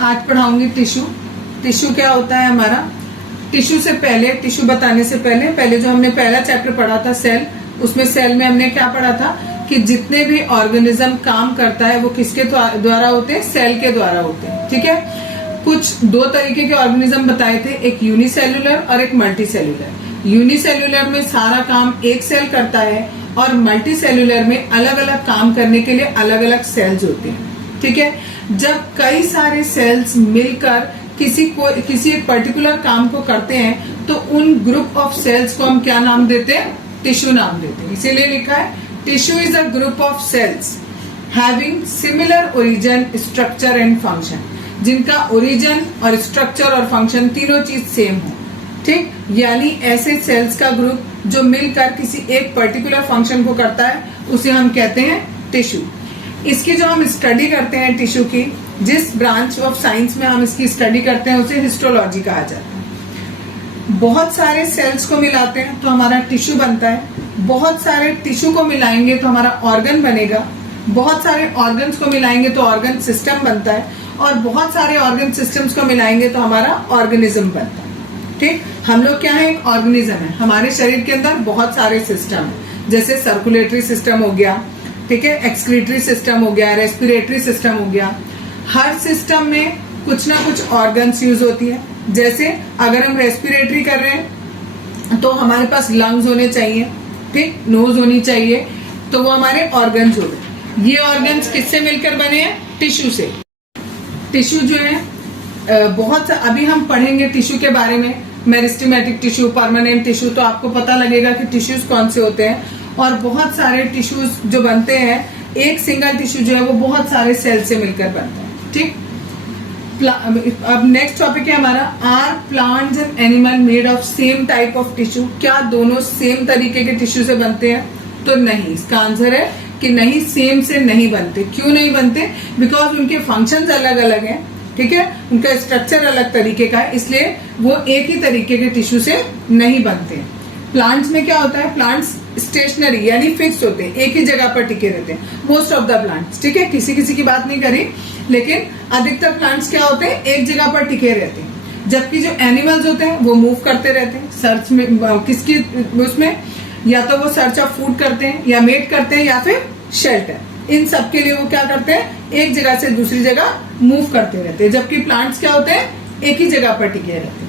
आज पढ़ाऊंगी tissue. Tissue क्या होता है हमारा। टिश्यू से पहले, टिश्यू बताने से पहले जो हमने पहला चैप्टर पढ़ा था सेल, उसमें सेल में हमने क्या पढ़ा था कि जितने भी ऑर्गेनिज्म काम करता है वो किसके द्वारा होते हैं, सेल के द्वारा होते हैं। ठीक है, कुछ दो तरीके के ऑर्गेनिज्म बताए थे, एक यूनिसेल्युलर और एक मल्टीसेल्युलर। यूनिसेल्युलर में सारा काम एक सेल करता है और मल्टीसेल्युलर में अलग अलग काम करने के लिए अलग अलग सेल्स होते हैं। ठीक है, जब कई सारे सेल्स मिलकर किसी एक पर्टिकुलर काम को करते हैं तो उन ग्रुप ऑफ सेल्स को हम क्या नाम देते हैं, टिश्यू नाम देते हैं। इसीलिए लिखा है tissue is a group of sales having similar origin, structure and function, जिनका ओरिजिन और स्ट्रक्चर और फंक्शन तीनों चीज सेम हो। ठीक, यानी ऐसे सेल्स का ग्रुप जो मिलकर किसी एक पर्टिकुलर फंक्शन को करता है उसे हम कहते हैं टिश्यू। इसकी जो हम स्टडी करते हैं टिश्यू की, जिस ब्रांच ऑफ साइंस में हम इसकी स्टडी करते हैं उसे हिस्टोलॉजी कहा जाता है। बहुत सारे सेल्स को मिलाते हैं तो हमारा टिश्यू बनता है, बहुत सारे टिश्यू को मिलाएंगे तो हमारा ऑर्गन बनेगा, बहुत सारे ऑर्गन्स को मिलाएंगे तो ऑर्गन सिस्टम बनता है, और बहुत सारे ऑर्गन सिस्टम्स को मिलाएंगे तो हमारा ऑर्गेनिज्म बनता है। ठीक, हम लोग क्या है, एक ऑर्गेनिज्म है। हमारे शरीर के अंदर बहुत सारे सिस्टम है, जैसे सर्कुलेटरी सिस्टम हो गया, ठीक है, एक्सक्रीटरी सिस्टम हो गया, रेस्पिरेटरी सिस्टम हो गया। हर सिस्टम में कुछ ना कुछ ऑर्गन्स यूज होती है। जैसे अगर हम रेस्पिरेटरी कर रहे हैं तो हमारे पास लंग्स होने चाहिए, ठीक, नोज होनी चाहिए, तो वो हमारे ऑर्गन्स हो गए। ये ऑर्गन्स किससे मिलकर बने हैं, टिश्यू से। टिश्यू जो है बहुत अभी हम पढ़ेंगे टिश्यू के बारे में, मेरिस्टेमेटिक टिश्यू, परमानेंट टिश्यू, तो आपको पता लगेगा कि टिश्यूज कौन से होते हैं। और बहुत सारे टिश्यूज जो बनते हैं, एक सिंगल टिश्यू जो है वो बहुत सारे सेल से मिलकर बनता है। ठीक, अब नेक्स्ट टॉपिक है हमारा, are plants and animal made of same type of tissue. क्या दोनों सेम तरीके के टिश्यू से बनते हैं, तो नहीं। इसका आंसर है कि नहीं, सेम से नहीं बनते। क्यों नहीं बनते, बिकॉज उनके फंक्शंस अलग अलग हैं। ठीक है, उनका स्ट्रक्चर अलग तरीके का है, इसलिए वो एक ही तरीके के टिश्यू से नहीं बनते। प्लांट्स में क्या होता है, प्लांट्स स्टेशनरी यानी फिक्स होते हैं, एक ही जगह पर टिके रहते हैं मोस्ट ऑफ द प्लांट्स। ठीक है, किसी किसी की बात नहीं करी, लेकिन अधिकतर प्लांट्स क्या होते हैं, एक जगह पर टिके रहते हैं। जबकि जो एनिमल्स होते हैं वो मूव करते रहते हैं, सर्च में किसकी उसमें, या तो वो सर्च ऑफ फूड करते हैं, या मेट करते हैं, या फिर शेल्टर। इन सब के लिए वो क्या करते हैं, एक जगह से दूसरी जगह मूव करते रहते हैं। जबकि प्लांट्स क्या होते हैं, एक ही जगह पर टिके रहते हैं।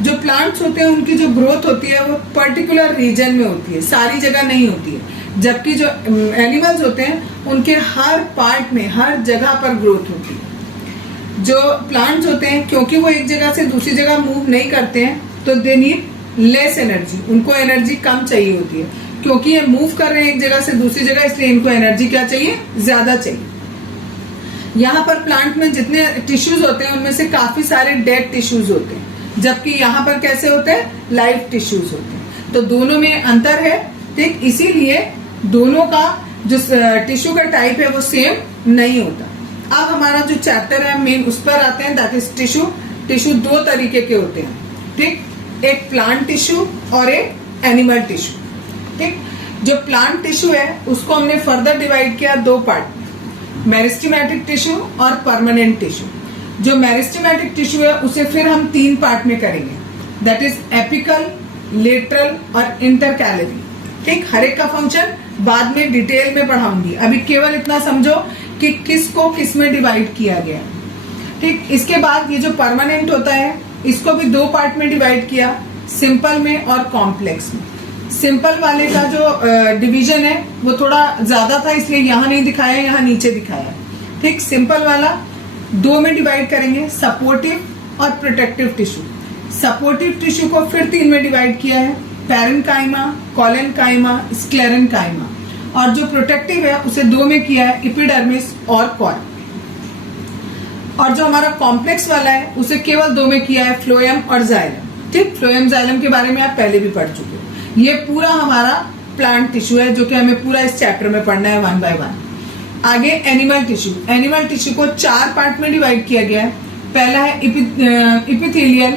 जो प्लांट्स होते हैं उनकी जो ग्रोथ होती है वो पर्टिकुलर रीजन में होती है, सारी जगह नहीं होती है। जबकि जो एनिमल्स होते हैं उनके हर पार्ट में, हर जगह पर ग्रोथ होती है। जो प्लांट्स होते हैं, क्योंकि वो एक जगह से दूसरी जगह मूव नहीं करते हैं, तो दे नीड लेस एनर्जी, उनको एनर्जी कम चाहिए होती है। क्योंकि ये मूव कर रहे हैं एक जगह से दूसरी जगह, इसलिए इनको एनर्जी क्या चाहिए, ज्यादा चाहिए। यहाँ पर प्लांट में जितने टिश्यूज होते हैं उनमें से काफी सारे डेड टिश्यूज होते हैं, जबकि यहाँ पर कैसे होते हैं, लाइव टिश्यूज होते हैं। तो दोनों में अंतर है। ठीक, इसीलिए दोनों का जो टिश्यू का टाइप है वो सेम नहीं होता। अब हमारा जो चैप्टर है मेन उस पर आते हैं, दैट इज टिश्यू। टिश्यू दो तरीके के होते हैं। ठीक, एक प्लांट टिश्यू और एक एनिमल टिश्यू। ठीक, जो प्लांट टिश्यू है उसको हमने फर्दर डिवाइड किया दो पार्ट में, मेरिस्टेमेटिक टिश्यू और परमानेंट टिश्यू। जो मेरिस्टेमेटिक टिश्यू है उसे फिर हम तीन पार्ट में करेंगे, दैट इज एपिकल, लेटरल और इंटरकैलरी। ठीक, हर एक का फंक्शन बाद में डिटेल में पढ़ाऊंगी, अभी केवल इतना समझो कि किसको किस में डिवाइड किया गया। ठीक, इसके बाद ये जो परमानेंट होता है इसको भी दो पार्ट में डिवाइड किया, सिंपल में और कॉम्प्लेक्स में। सिंपल वाले का जो डिवीजन है वो थोड़ा ज्यादा था, इसलिए यहाँ नहीं दिखाया, यहाँ नीचे दिखाया। ठीक, सिंपल वाला दो में डिवाइड करेंगे, सपोर्टिव और प्रोटेक्टिव टिश्यू। सपोर्टिव टिश्यू को फिर तीन में डिवाइड किया है, पैरेन्काइमा, कोलेनकाइमा, स्क्लेरेन्काइमा। और जो प्रोटेक्टिव है उसे दो में किया है, एपिडर्मिस और कोर। और जो हमारा कॉम्प्लेक्स वाला है उसे केवल दो में किया है, फ्लोएम और जाइलम। ठीक, फ्लोएम जाइलम के बारे में आप पहले भी पढ़ चुके हो। ये पूरा हमारा प्लांट टिश्यू है जो कि हमें पूरा इस चैप्टर में पढ़ना है वन बाय वन। आगे एनिमल टिश्यू। एनिमल टिश्यू को चार पार्ट में डिवाइड किया गया है। पहला है इपिथेलियल,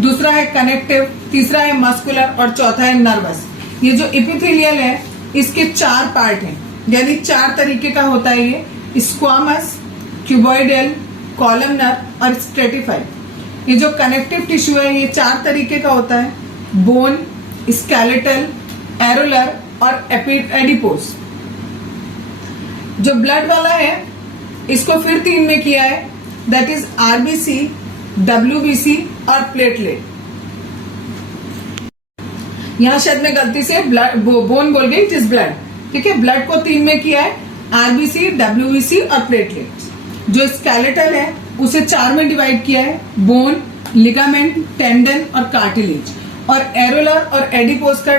दूसरा है कनेक्टिव, तीसरा है मस्कुलर और चौथा है नर्वस। ये जो इपिथेलियल है इसके चार पार्ट हैं, यानी चार तरीके का होता है ये, स्क्वामस, क्यूबॉइडल, कॉलमनर और स्ट्रेटिफाइड। ये जो कनेक्टिव टिश्यू है ये 4 तरीके का होता है, बोन, स्केलेटल, एरोलर और एडिपोज। जो ब्लड वाला है इसको फिर 3 में किया है, दैट इज आरबीसी, डब्ल्यूबीसी और प्लेटलेट। यहां शायद मैं गलती से बोन बोल गई, इट इज ब्लड। ठीक है, ब्लड को 3 में किया है, आरबीसी, डब्ल्यूबीसी और प्लेटलेट। जो स्केलेटल है उसे 4 में डिवाइड किया है, बोन, लिगामेंट, टेंडन और कार्टिलेज। और एरोलर और एडिपोज का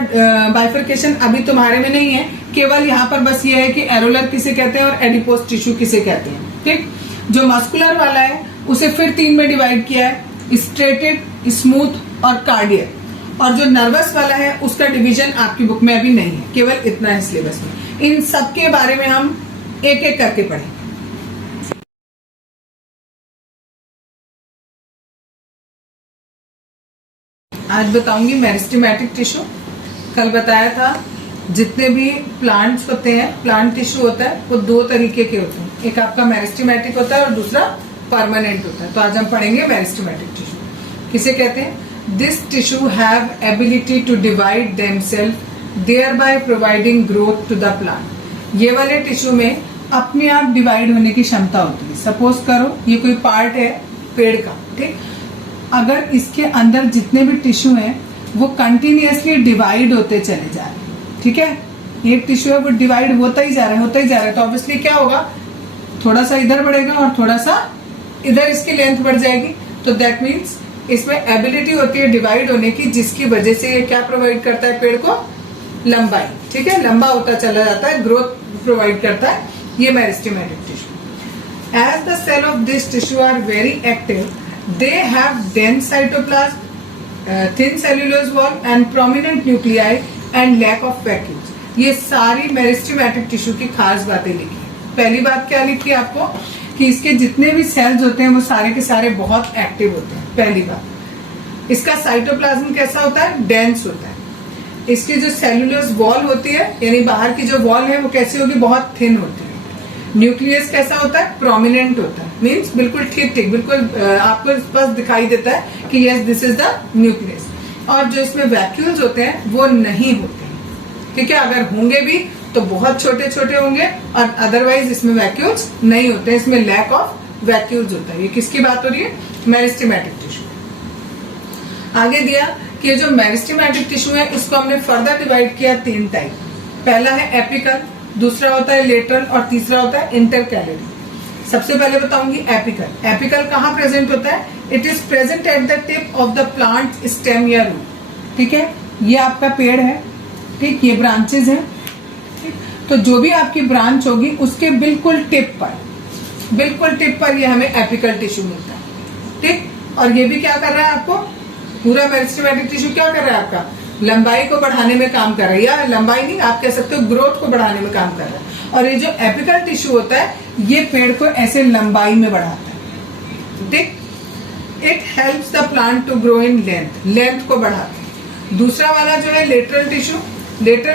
बाइफर्केशन अभी तुम्हारे में नहीं है, केवल यहाँ पर बस ये है कि एरोलर किसे कहते हैं और एडिपोज टिश्यू किसे कहते हैं। ठीक, जो मस्कुलर वाला है उसे फिर 3 में डिवाइड किया है, स्ट्रेटेड, स्मूथ और कार्डियक। और जो नर्वस वाला है उसका डिवीजन आपकी बुक में अभी नहीं है, केवल इतना है सिलेबस में। इन सब के बारे में हम एक एक करके पढ़ेंगे। आज बताऊंगी मेरिस्टेमेटिक टिश्यू। कल बताया था जितने भी प्लांट्स होते हैं, प्लांट टिश्यू होता है वो 2 तरीके के होते हैं, एक आपका मेरिस्टेमेटिक होता है और दूसरा परमानेंट होता है। तो आज हम पढ़ेंगे मेरिस्टेमेटिक टिश्यू किसे कहते हैं। This tissue have ability to divide themself thereby providing growth to the plant. ये वाले टिश्यू में अपने आप डिवाइड होने की क्षमता होती है। सपोज करो ये कोई पार्ट है पेड़ का, ठीक, अगर इसके अंदर जितने भी टिश्यू हैं वो कंटिन्यूअसली डिवाइड होते चले जा रहे हैं, ठीक है, एक टिश्यू है वो डिवाइड होता ही जा रहा है, तो ऑब्वियसली क्या होगा, थोड़ा सा इधर बढ़ेगा और थोड़ा सा इधर इसकी लेंथ बढ़ जाएगी। तो दैट मीन्स इसमें एबिलिटी होती है डिवाइड होने की, जिसकी वजह से ये क्या प्रोवाइड करता है, पेड़ को लंबाई, ठीक है, लंबा होता चला जाता है, ग्रोथ प्रोवाइड करता है ये meristematic tissue. As the cell of this tissue are very active, they have dense cytoplasm, thin cellulose wall and prominent nuclei and lack of vacuoles। ये सारी मेरिस्टेमेटिक टिश्यू की खास बातें लिखी। पहली बात क्या लिखी आपको कि इसके जितने भी सेल्स होते हैं वो सारे के सारे बहुत एक्टिव होते हैं। पहली बात, इसका साइटोप्लाज्म कैसा होता है, डेंस होता है। इसकी जो सेल्यूलोज वॉल होती है यानी बाहर की जो वॉल है वो कैसी होगी, बहुत थिन होती है। न्यूक्लियस कैसा होता है, प्रोमिनेंट होता है, मीन्स बिल्कुल ठीक बिल्कुल आपको स्पष्ट दिखाई देता है कि yes this is the nucleus. और जो इसमें वैक्यूल्स होते हैं वो नहीं होते हैं, ठीक है, अगर होंगे भी तो बहुत छोटे छोटे होंगे और अदरवाइज इसमें वैक्यूल्स नहीं होते हैं, इसमें लैक ऑफ वैक्यूल्स होता है। ये किसकी बात हो रही है, मेरिस्टेमेटिक टिश्यू। आगे दिया कि जो मेरिस्टेमेटिक टिश्यू है इसको हमने फर्दर डिवाइड किया 3 टाइप। पहला है एपिकल, दूसरा होता है लेटरल और तीसरा होता है इंटरकैलरी। सबसे पहले बताऊंगी एपिकल। एपिकल कहाँ प्रेजेंट होता है, it is present at the tip of the plant stem या रूट। ठीक है, ये आपका पेड़ है, ठीक, ये ब्रांचेस हैं, ठीक, तो जो भी आपकी ब्रांच होगी उसके बिल्कुल टिप पर ये हमें एपिकल टिश्यू मिलता है। ठीक, और ये भी क्या कर रहा है, आपको पूरा मेरिस्टेमेटिक टिश्यू क्या कर रहा है, आपका लंबाई को बढ़ाने में काम कर रहा है, या लंबाई नहीं आप कह सकते हो ग्रोथ को बढ़ाने में काम कर रहा है। और ये जो एपिकल टिश्यू होता है ये पेड़ को ऐसे लंबाई में बढ़ाता है। ठीक, it helps the plant to grow in length को बढ़ाता है। दूसरा वाला जो है लेटरल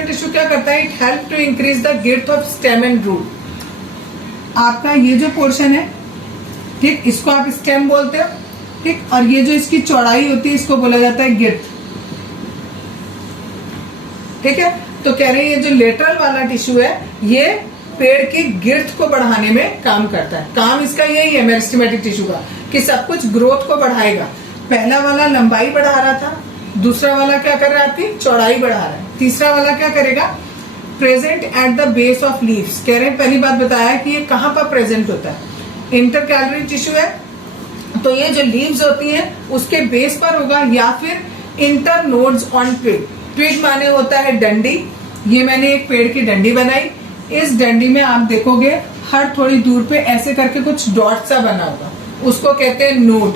टिश्यू क्या करता है, it help to increase the girth of stem and root. आपका ये जो पोर्शन है, ठीक, इसको आप स्टेम बोलते हो, ठीक, और ये जो इसकी चौड़ाई होती है इसको बोला जाता है गिर्थ। ठीक है, तो कह रहे हैं ये जो लेटरल वाला टिश्यू है ये पेड़ की गिर्थ को बढ़ाने में काम करता है। काम इसका यही है मेरिस्टेमेटिक टिश्यू का कि सब कुछ ग्रोथ को बढ़ाएगा। पहला वाला लंबाई बढ़ा रहा था, दूसरा वाला क्या कर रहा है, आपकी चौड़ाई बढ़ा रहा है, तीसरा वाला क्या करेगा, present at the base of leaves. कह रहे हैं पहली बात बताया कि ये कहाँ पर प्रेजेंट होता है, इंटरकैलरी टिश्यू है तो ये जो लीव्स होती हैं उसके बेस पर होगा, या फिर internodes on twig. Twig माने होता है डंडी। ये मैंने एक पेड़ की डंडी बनाई, इस डंडी में आप देखोगे हर थोड़ी दूर पे ऐसे करके कुछ डॉट सा बना होगा, उसको कहते हैं नोड।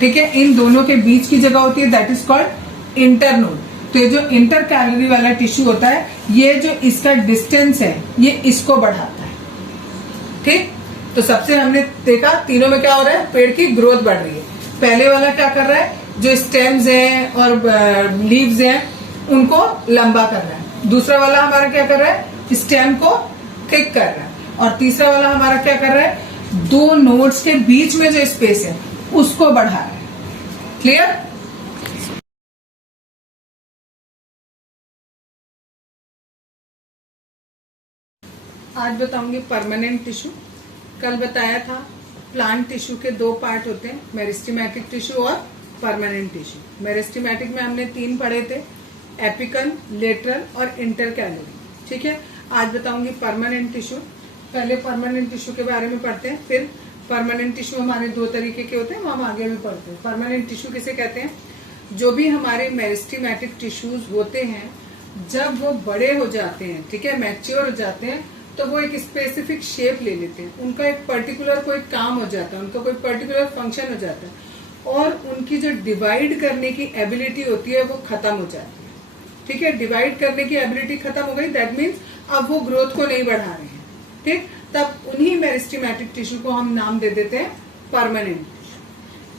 ठीक है, इन दोनों के बीच की जगह होती है दैट इज कॉल्ड इंटरनोड। तो ये जो इंटरकैलरी वाला टिश्यू होता है ये जो इसका डिस्टेंस है ये इसको बढ़ाता है। ठीक, तो सबसे हमने देखा तीनों में क्या हो रहा है, पेड़ की ग्रोथ बढ़ रही है। पहले वाला क्या कर रहा है, जो स्टेम्स हैं और लीव्स हैं उनको लंबा कर रहा है। दूसरा वाला हमारा क्या कर रहा है, स्टेम को थिक कर रहा है। और तीसरा वाला हमारा क्या कर रहा है, दो नोड्स के बीच में जो स्पेस है उसको बढ़ा रहा है। क्लियर? आज बताऊंगी परमानेंट टिश्यू। कल बताया था प्लांट टिश्यू के दो पार्ट होते हैं, मेरिस्टेमेटिक टिश्यू और परमानेंट टिश्यू। मेरिस्टेमेटिक में हमने 3 पढ़े थे, एपिकल, लेटरल और इंटरकैलरी। ठीक है, आज बताऊंगी परमानेंट टिश्यू। पहले परमानेंट टिश्यू के बारे में पढ़ते हैं, फिर परमानेंट टिश्यू हमारे 2 तरीके के होते हैं, वो हम आगे भी पढ़ते हैं। परमानेंट टिश्यू किसे कहते हैं? जो भी हमारे मेरिस्टेमेटिक टिश्यूज होते हैं जब वो बड़े हो जाते हैं, ठीक है, मैच्योर हो जाते हैं, तो वो एक स्पेसिफिक शेप ले लेते हैं। उनका एक पर्टिकुलर कोई काम हो जाता है, उनका कोई पर्टिकुलर फंक्शन हो जाता है और उनकी जो डिवाइड करने की एबिलिटी होती है वो खत्म हो जाती है। ठीक है, डिवाइड करने की एबिलिटी खत्म हो गई, दैट मीन्स अब वो ग्रोथ को नहीं बढ़ा रहे हैं। ठीक, तब उन्हीं मेरिस्टेमेटिक टिश्यू को हम नाम दे देते हैं permanent tissue.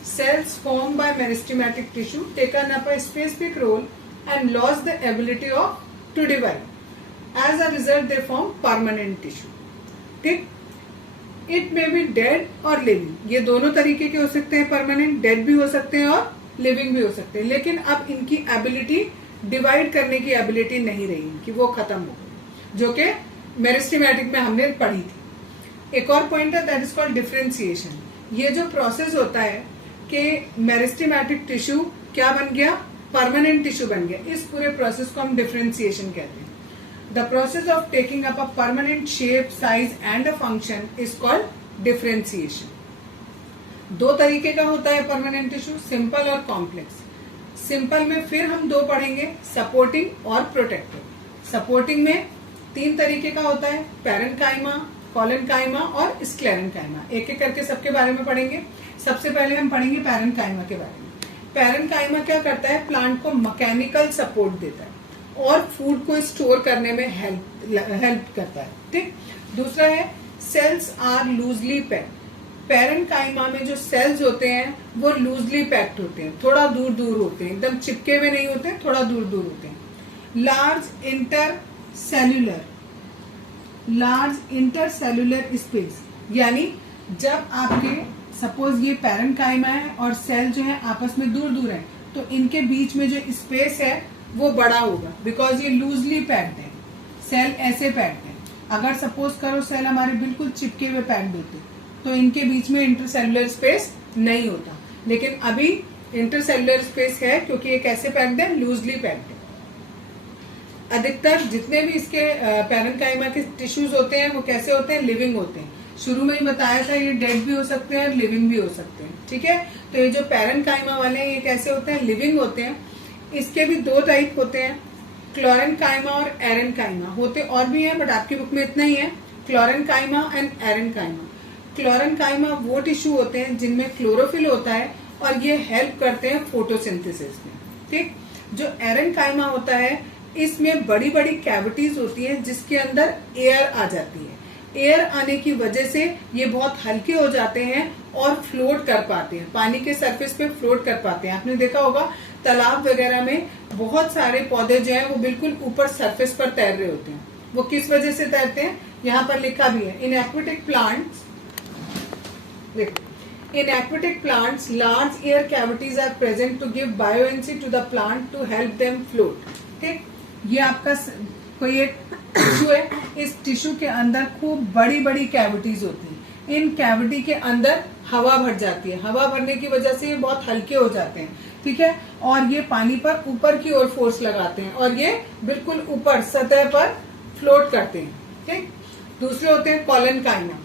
Cells form by meristematic tissue taken up a specific role and loss the ability of to divide. As a result, they form permanent tissue. ठीक, इट मे बी डेड और living, ये दोनों तरीके के हो सकते हैं। Permanent dead भी हो सकते हैं और लिविंग भी हो सकते हैं, लेकिन अब इनकी एबिलिटी डिवाइड करने की एबिलिटी नहीं रही कि वो खत्म हो गई, जो कि मेरिस्टेमेटिक में हमने पढ़ी थी। एक और पॉइंट है, दैट इज कॉल्ड डिफरेंशिएशन। ये जो प्रोसेस होता है कि मेरिस्टेमेटिक टिश्यू क्या बन गया, परमानेंट टिश्यू बन गया, इस पूरे प्रोसेस को हम डिफरेंशिएशन कहते हैं। The process of taking up a permanent shape, size and a function is called differentiation. 2 तरीके का होता है परमानेंट टिश्यू, सिंपल और कॉम्प्लेक्स। सिंपल में फिर हम 2 पढ़ेंगे, सपोर्टिंग और प्रोटेक्टिव। सपोर्टिंग में 3 तरीके का होता है, पैरेन्काइमा, कोलेनकाइमा और स्क्लेरेन्काइमा। एक एक करके सबके बारे में पढ़ेंगे। सबसे पहले हम पढ़ेंगे पैरेन्काइमा के बारे में। पैरेन्काइमा क्या करता है? प्लांट को मैकेनिकल सपोर्ट देता है और फूड को स्टोर करने में हेल्प करता है। ठीक, दूसरा है cells are loosely packed. Parenchyma में जो सेल्स होते हैं वो लूजली पैक्ड होते हैं, थोड़ा दूर दूर होते हैं, एकदम चिपके हुए नहीं होते, थोड़ा दूर दूर होते हैं। लार्ज इंटरसेल्यूलर स्पेस, यानी जब आपके सपोज ये पैरेन्काइमा है और सेल जो है आपस में दूर दूर है, तो इनके बीच में जो स्पेस है वो बड़ा होगा, बिकॉज ये लूजली पैक्ड है। सेल ऐसे पैक्ड है। अगर सपोज करो सेल हमारे बिल्कुल चिपके हुए पैक्ड होते तो इनके बीच में इंटरसेल्युलर स्पेस नहीं होता, लेकिन अभी इंटरसेल्युलर स्पेस है क्योंकि ये कैसे पैक्ड है, लूजली पैक्ड है। अधिकतर जितने भी इसके पैरेन्काइमा के टिश्यूज होते हैं वो कैसे होते हैं, लिविंग होते हैं। शुरू में ही बताया था ये डेड भी हो सकते हैं और लिविंग भी हो सकते हैं। ठीक है, तो ये जो पैरेन्काइमा वाले हैं ये कैसे होते हैं, लिविंग होते हैं। इसके भी 2 टाइप होते हैं, क्लोरेन्काइमा और एरेन्काइमा। होते और भी हैं बट आपकी बुक में इतना ही है, क्लोरेन्काइमा एंड एरेन्काइमा। क्लोरेन्काइमा वो टिश्यू होते हैं जिनमें क्लोरोफिल होता है और ये हेल्प करते हैं फोटोसिंथेसिस में। ठीक, जो एरेन्काइमा होता है इसमें बड़ी बड़ी कैविटीज होती हैं जिसके अंदर एयर आ जाती है। एयर आने की वजह से ये बहुत हल्के हो जाते हैं और फ्लोट कर पाते हैं, पानी के सरफेस पे फ्लोट कर पाते हैं। आपने देखा होगा तालाब वगैरह में बहुत सारे पौधे जो हैं वो बिल्कुल ऊपर सरफेस पर तैर रहे होते हैं। वो किस वजह से तैरते हैं, यहाँ पर लिखा भी है, in aquatic plants large air cavities are present to give bioenergy to the plant to help them float. ठीक, ये आपका कोई एक टिश्यू है, इस टिश्यू के अंदर खूब बड़ी बड़ी कैविटीज होती हैं। इन कैविटी के अंदर हवा भर जाती है, हवा भरने की वजह से ये बहुत हल्के हो जाते हैं। ठीक है, और ये पानी पर ऊपर की ओर फोर्स लगाते हैं और ये बिल्कुल ऊपर सतह पर फ्लोट करते हैं। ठीक, दूसरे होते हैं कोलेनकाइमा,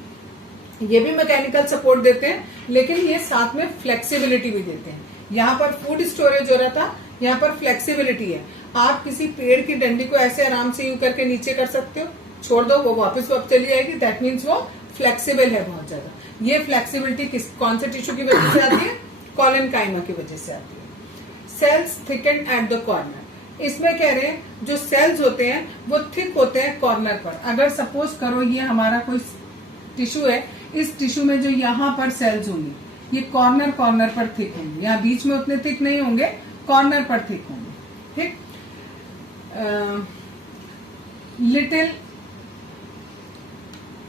ये भी मैकेनिकल सपोर्ट देते हैं लेकिन ये साथ में फ्लेक्सिबिलिटी भी देते हैं। यहाँ पर फूड स्टोरेज हो रहा था, यहाँ पर फ्लेक्सिबिलिटी है। आप किसी पेड़ की डंडी को ऐसे आराम से यूं करके नीचे कर सकते हो, छोड़ दो वो वापस चली जाएगी, दैट मीन्स वो फ्लेक्सिबल है बहुत ज्यादा। ये फ्लेक्सिबिलिटी कौन से टिश्यू की वजह से आती है, कोलेनकाइमा की वजह से आती है। Cells thicken at the corner, इसमें कह रहे हैं जो सेल्स होते हैं वो थिक होते हैं कॉर्नर पर। अगर सपोज करो ये हमारा कोई टिश्यू है, इस टिश्यू में जो यहाँ पर सेल्स होंगे ये कॉर्नर पर थिक होंगे, यहाँ बीच में उतने थिक नहीं होंगे, कॉर्नर पर थिक होंगे। ठीक, लिटिल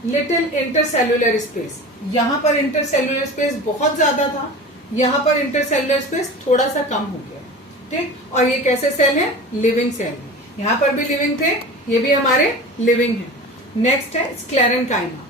लिटिल इंटरसेल्युलर स्पेस। यहाँ पर इंटरसेल्युलर स्पेस बहुत ज्यादा था, यहाँ पर इंटरसेल्युलर स्पेस थोड़ा सा कम हो गया। ठीक, और ये कैसे सेल है? लिविंग सेल है। यहाँ पर भी लिविंग थे, ये भी हमारे लिविंग है। नेक्स्ट है स्क्लेरेंकाइमा।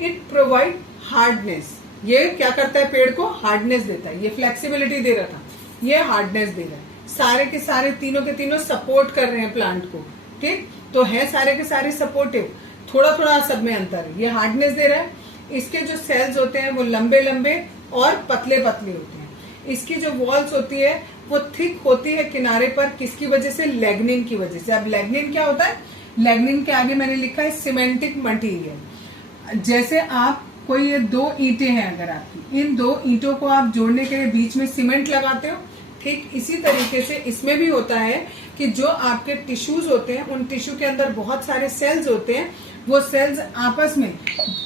It provide hardness. ये क्या करता है? पेड़ को हार्डनेस देता है। ये फ्लेक्सिबिलिटी दे रहा था, ये हार्डनेस दे रहा है। सारे के सारे तीनों के तीनों सपोर्ट कर रहे हैं प्लांट को। ठीक, तो है सारे के सारे सपोर्टिव, थोड़ा थोड़ा सब में अंतर है। ये हार्डनेस दे रहा है। इसके जो सेल्स होते हैं वो लंबे लंबे और पतले पतले होते हैं। इसकी जो वॉल्स होती है वो थिक होती है किनारे पर, किसकी वजह से? लैग्निन की वजह से। अब लैग्निन क्या होता है? लैग्निन के आगे मैंने लिखा है सीमेंटिक मटेरियल। जैसे आप कोई ये दो ईंटें हैं, अगर आपकी इन दो ईंटों को आप जोड़ने के लिए बीच में सीमेंट लगाते हो, ठीक इसी तरीके से इसमें भी होता है कि जो आपके टिश्यूज होते हैं उन टिश्यू के अंदर बहुत सारे सेल्स होते हैं। वो सेल्स आपस में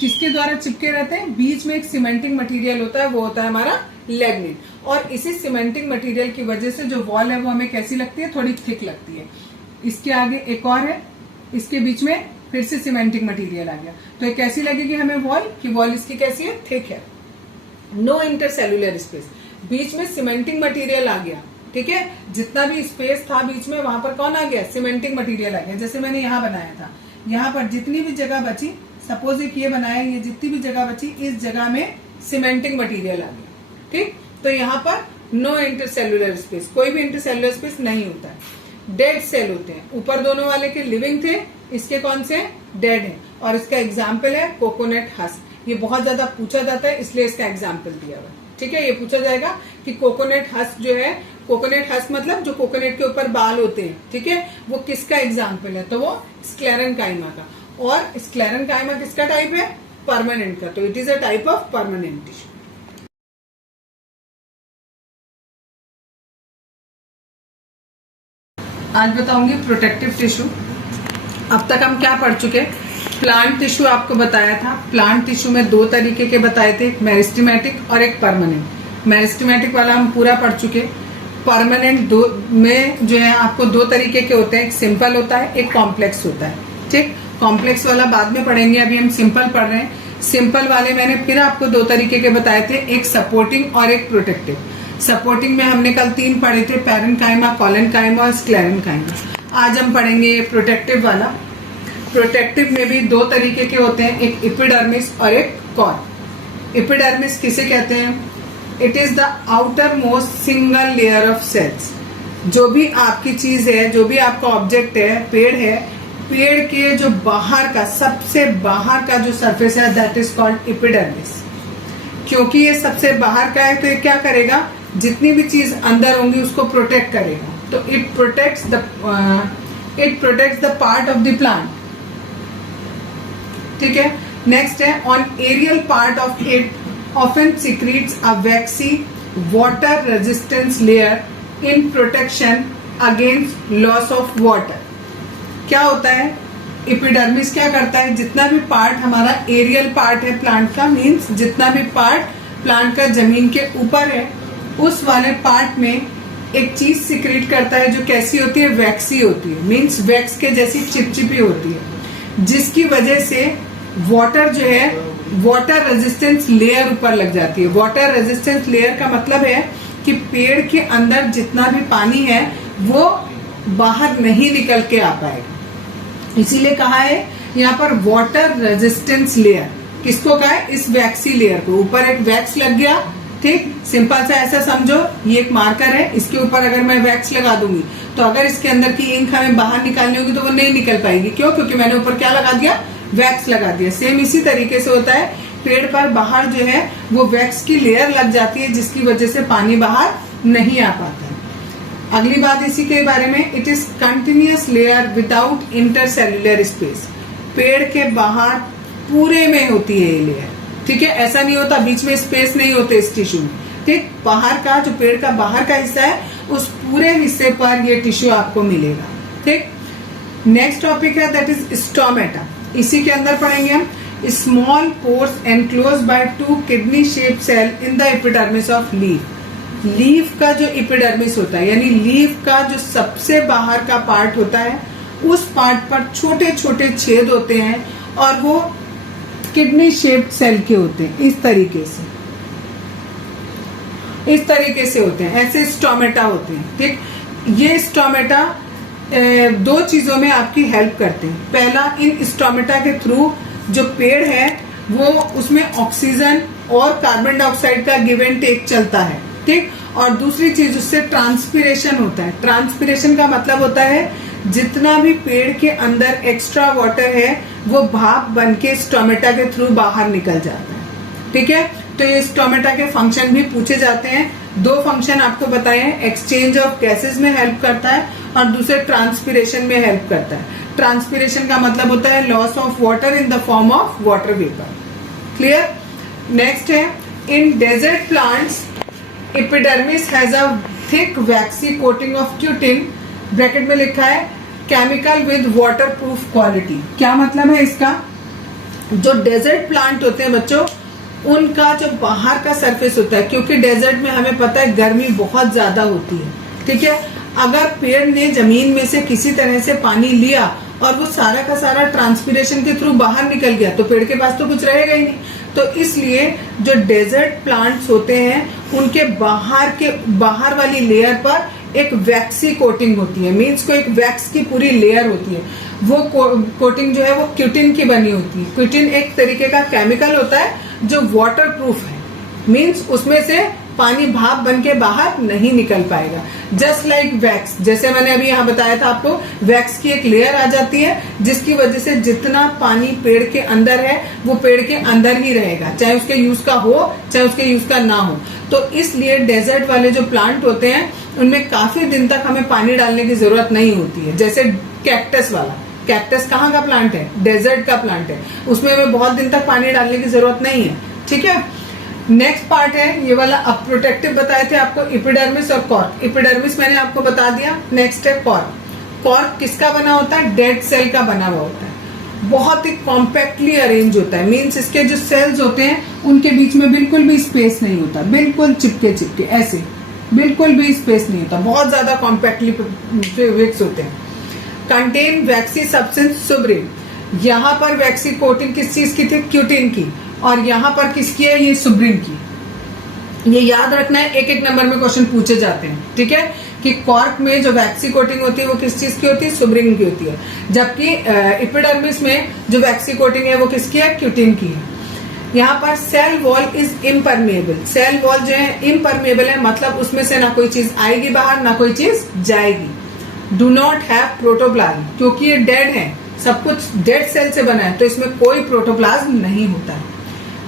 किसके द्वारा चिपके रहते हैं? बीच में एक सीमेंटिंग मटेरियल होता है, वो होता है हमारा लैग्निन। और इसी सीमेंटिंग मटेरियल की वजह से जो वॉल है वो हमें कैसी लगती है? थोड़ी थिक लगती है। इसके आगे एक और है, इसके बीच में फिर से सीमेंटिंग मटेरियल आ गया, तो ये कैसी लगेगी हमें वॉल? कि वॉल इसकी कैसी है? थिक है। नो इंटरसेल्युलर स्पेस, बीच में सीमेंटिंग मटेरियल आ गया। ठीक है, जितना भी स्पेस था बीच में वहां पर कौन आ गया? सीमेंटिंग मटेरियल आ गया। जैसे मैंने यहाँ बनाया था, यहाँ पर जितनी भी जगह बची, सपोज एक ये बनाया, ये जितनी भी जगह बची इस जगह में सीमेंटिंग मटेरियल आ गया। ठीक, तो यहाँ पर नो इंटरसेल्युलर स्पेस, कोई भी इंटरसेल्युलर स्पेस नहीं होता है। डेड सेल होते हैं, ऊपर दोनों वाले के लिविंग थे, इसके कौन से? डेड है। और इसका एग्जाम्पल है कोकोनट हस्क। ये बहुत ज्यादा पूछा जाता है, इसलिए इसका एग्जाम्पल दिया हुआ। ठीक है, ये पूछा जाएगा कि कोकोनट हस्क जो है, कोकोनट हस्क मतलब जो कोकोनट के ऊपर बाल होते हैं, ठीक है, वो किसका एग्जाम्पल है? तो वो स्क्लेरेंकाइमा का। और स्क्लेरेंकाइमा किसका टाइप है? परमानेंट का। तो it is a type of permanent tissue. आज बताऊंगी प्रोटेक्टिव टिश्यू। अब तक हम क्या पढ़ चुके? प्लांट टिश्यू आपको बताया था। प्लांट टिश्यू में दो तरीके के बताए थे, एक मेरिस्टेमेटिक और एक परमानेंट। मेरिस्टेमेटिक वाला हम पूरा पढ़ चुके। परमानेंट दो में जो है आपको दो तरीके के होते हैं, एक सिंपल होता है, एक कॉम्प्लेक्स होता है। ठीक, कॉम्प्लेक्स वाला बाद में पढ़ेंगे, अभी हम सिंपल पढ़ रहे हैं। सिंपल वाले मैंने फिर आपको दो तरीके के बताए थे, एक सपोर्टिंग और एक प्रोटेक्टिव। सपोर्टिंग में हमने कल तीन पढ़े थे, पैरेन्काइमा, कोलेनकाइमा और स्क्लेरेंकाइमा। आज हम पढ़ेंगे प्रोटेक्टिव वाला। प्रोटेक्टिव में भी दो तरीके के होते हैं, एक एपिडर्मिस और एक कॉर्ड। एपिडर्मिस किसे कहते हैं? It is the outermost single layer of cells. जो भी आपकी चीज है, जो भी आपका ऑब्जेक्ट है, पेड़ है, पेड़ के जो बाहर का, सबसे बाहर का जो सरफेस है, दैट इज कॉल्ड एपिडर्मिस। क्योंकि ये सबसे बाहर का है तो ये क्या करेगा? जितनी भी चीज अंदर होंगी उसको प्रोटेक्ट करेगा। तो it protects the part of the plant. ठीक है, नेक्स्ट है on aerial part of it often secretes a waxy water resistance layer in protection against loss of water। क्या होता है? एपिडर्मिस क्या करता है? जितना भी पार्ट हमारा एरियल पार्ट है प्लांट का, मीन्स जितना भी पार्ट प्लांट का जमीन के ऊपर है, उस वाले पार्ट में एक चीज सिक्रेट करता है जो कैसी होती है? वैक्सी होती है, मीन्स वैक्स के जैसी चिपचिपी होती है, जिसकी वजह से वाटर जो है, वाटर रेजिस्टेंस लेयर ऊपर लग जाती है। वाटर रेजिस्टेंस लेयर का मतलब है कि पेड़ के अंदर जितना भी पानी है वो बाहर नहीं निकल के आ पाएगा। इसीलिए कहा है यहाँ पर वाटर रेजिस्टेंस लेयर। किसको कहा है? इस वैक्सी लेयर को। ऊपर एक वैक्स लग गया, ठीक, सिंपल सा ऐसा समझो, ये एक मार्कर है, इसके ऊपर अगर मैं वैक्स लगा दूंगी तो अगर इसके अंदर की इंक हमें बाहर निकालनी होगी तो वो नहीं निकल पाएगी। क्यों? क्योंकि मैंने ऊपर क्या लगा दिया? वैक्स लगा दिया। सेम इसी तरीके से होता है, पेड़ पर बाहर जो है वो वैक्स की लेयर लग जाती है, जिसकी वजह से पानी बाहर नहीं आ पाता है। अगली बात इसी के बारे में, it is continuous layer without intercellular space. पेड़ के बाहर पूरे में होती है ये लेयर। ठीक है, ऐसा नहीं होता बीच में स्पेस नहीं होते इस टिश्यू में। ठीक, बाहर का जो पेड़ का बाहर का हिस्सा है उस पूरे हिस्से पर ये टिश्यू आपको मिलेगा। ठीक, नेक्स्ट टॉपिक है दैट इज स्टोमेटा। इसी के अंदर पढ़ेंगे हम small pores enclose by two kidney shape cell in the epidermis of leaf. Leaf का जो एपिडर्मिस होता है, यानी लीफ का जो सबसे बाहर का पार्ट होता है, उस पार्ट पर छोटे छोटे छेद होते हैं और वो किडनी शेप्ड सेल के होते हैं, इस तरीके से होते हैं, ऐसे स्टोमेटा होते हैं। ठीक, ये स्टोमेटा दो चीजों में आपकी हेल्प करते हैं। पहला, इन स्टोमेटा के थ्रू जो पेड़ है वो उसमें ऑक्सीजन और कार्बन डाइऑक्साइड का गिव एंड टेक चलता है। ठीक, और दूसरी चीज उससे ट्रांसपीरेशन होता है। ट्रांसपीरेशन का मतलब होता है जितना भी पेड़ के अंदर एक्स्ट्रा वाटर है वो भाप बन के स्टोमेटा के थ्रू बाहर निकल जाता है। ठीक है, तो ये स्टोमेटा के फंक्शन भी पूछे जाते हैं। दो फंक्शन आपको बताए हैं, एक्सचेंज ऑफ गैसेस में हेल्प करता है और दूसरे ट्रांसपीरेशन में हेल्प करता है। ट्रांसपीरेशन का मतलब होता है loss of water in the form of water vapour. Clear? Next है, in desert plants epidermis has a thick waxy coating of cutin, bracket में लिखा है chemical with water proof quality. क्या मतलब है इसका? जो डेजर्ट प्लांट होते हैं बच्चों, उनका जो बाहर का सरफेस होता है, क्योंकि डेजर्ट में हमें पता है गर्मी बहुत ज्यादा होती है। ठीक है, अगर पेड़ ने जमीन में से किसी तरह से पानी लिया और वो सारा का सारा ट्रांसपीरेशन के थ्रू बाहर निकल गया तो पेड़ के पास तो कुछ रहेगा ही नहीं। तो इसलिए जो डेजर्ट प्लांट्स होते हैं उनके बाहर वाली लेयर पर एक वैक्सी कोटिंग होती है, मीन्स को एक वैक्स की पूरी लेयर होती है। वो कोटिंग जो है वो क्यूटिन की बनी होती है। क्यूटिन एक तरीके का केमिकल होता है जो वाटर प्रूफ है, मीन्स उसमें से पानी भाप बन के बाहर नहीं निकल पाएगा। जस्ट लाइक वैक्स, जैसे मैंने अभी यहाँ बताया था आपको, वैक्स की एक लेयर आ जाती है जिसकी वजह से जितना पानी पेड़ के अंदर है वो पेड़ के अंदर ही रहेगा, चाहे उसके यूज का हो चाहे उसके यूज का ना हो। तो इसलिए डेजर्ट वाले जो प्लांट होते हैं उनमें काफी दिन तक हमें पानी डालने की जरूरत नहीं होती है। जैसे कैक्टस वाला, कैक्टस कहाँ का प्लांट है? डेजर्ट का प्लांट है, उसमें हमें बहुत दिन तक पानी डालने की जरूरत नहीं है। ठीक है, नेक्स्ट पार्ट है ये वाला, अब प्रोटेक्टिव बताए थे आपको, एपिडर्मिस और कॉर्क। एपिडर्मिस मैंने आपको बता दिया। नेक्स्ट है कॉर्क। कॉर्क किसका बना होता है? डेड सेल का बना हुआ होता है, बहुत ही कॉम्पैक्टली अरेंज होता है, मीन्स इसके जो सेल्स होते हैं उनके बीच में बिल्कुल भी स्पेस नहीं होता, बिल्कुल चिपके ऐसे, बिल्कुल भी स्पेस नहीं होता, बहुत ज्यादा कॉम्पैक्टली फिक्स होते हैं। कंटेन वैक्सी सब्सटेंस सुब्रिन, यहाँ पर वैक्सी कोटिंग किस चीज की थी? क्यूटिन की, और यहाँ पर किसकी है? ये सुब्रिन की। ये याद रखना है, एक एक नंबर में क्वेश्चन पूछे जाते हैं। ठीक है, कि कॉर्क में जो वैक्सी कोटिंग होती है वो किस चीज की होती है? सुब्रिन की होती है, जबकि एपिडर्मिस में जो वैक्सी कोटिंग है वो किसकी है? क्यूटिन की है। यहाँ पर cell wall is impermeable. Cell wall जो है इम्परमेबल है, मतलब उसमें से ना कोई चीज आएगी बाहर ना कोई चीज जाएगी। डू नॉट हैव प्रोटोप्लाज्म, क्योंकि ये डेड है, सब कुछ डेड सेल से बना है तो इसमें कोई प्रोटोप्लाज्म नहीं होता है।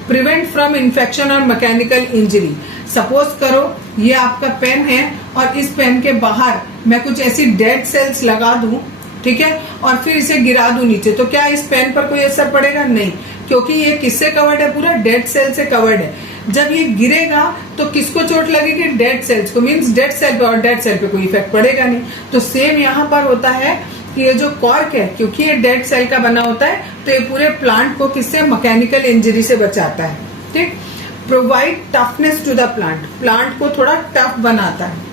प्रिवेंट फ्रॉम इन्फेक्शन और मैकेनिकल इंजरी। सपोज करो ये आपका पेन है और इस पेन के बाहर मैं कुछ ऐसी डेड सेल्स लगा दूं, ठीक है, और फिर इसे गिरा दूं नीचे, तो क्या इस पेन पर कोई असर पड़ेगा? नहीं, क्योंकि ये किससे कवर्ड है? पूरा डेड सेल से कवर्ड है। जब ये गिरेगा तो किसको चोट लगेगी? डेड सेल्स को, मीन्स डेड सेल पे, और डेड सेल पे कोई इफेक्ट पड़ेगा नहीं। तो सेम यहाँ पर होता है कि ये जो कॉर्क है, क्योंकि ये डेड सेल का बना होता है तो ये पूरे प्लांट को किससे? मैकेनिकल इंजरी से बचाता है। ठीक, provide toughness to the plant, plant को थोड़ा टफ बनाता है।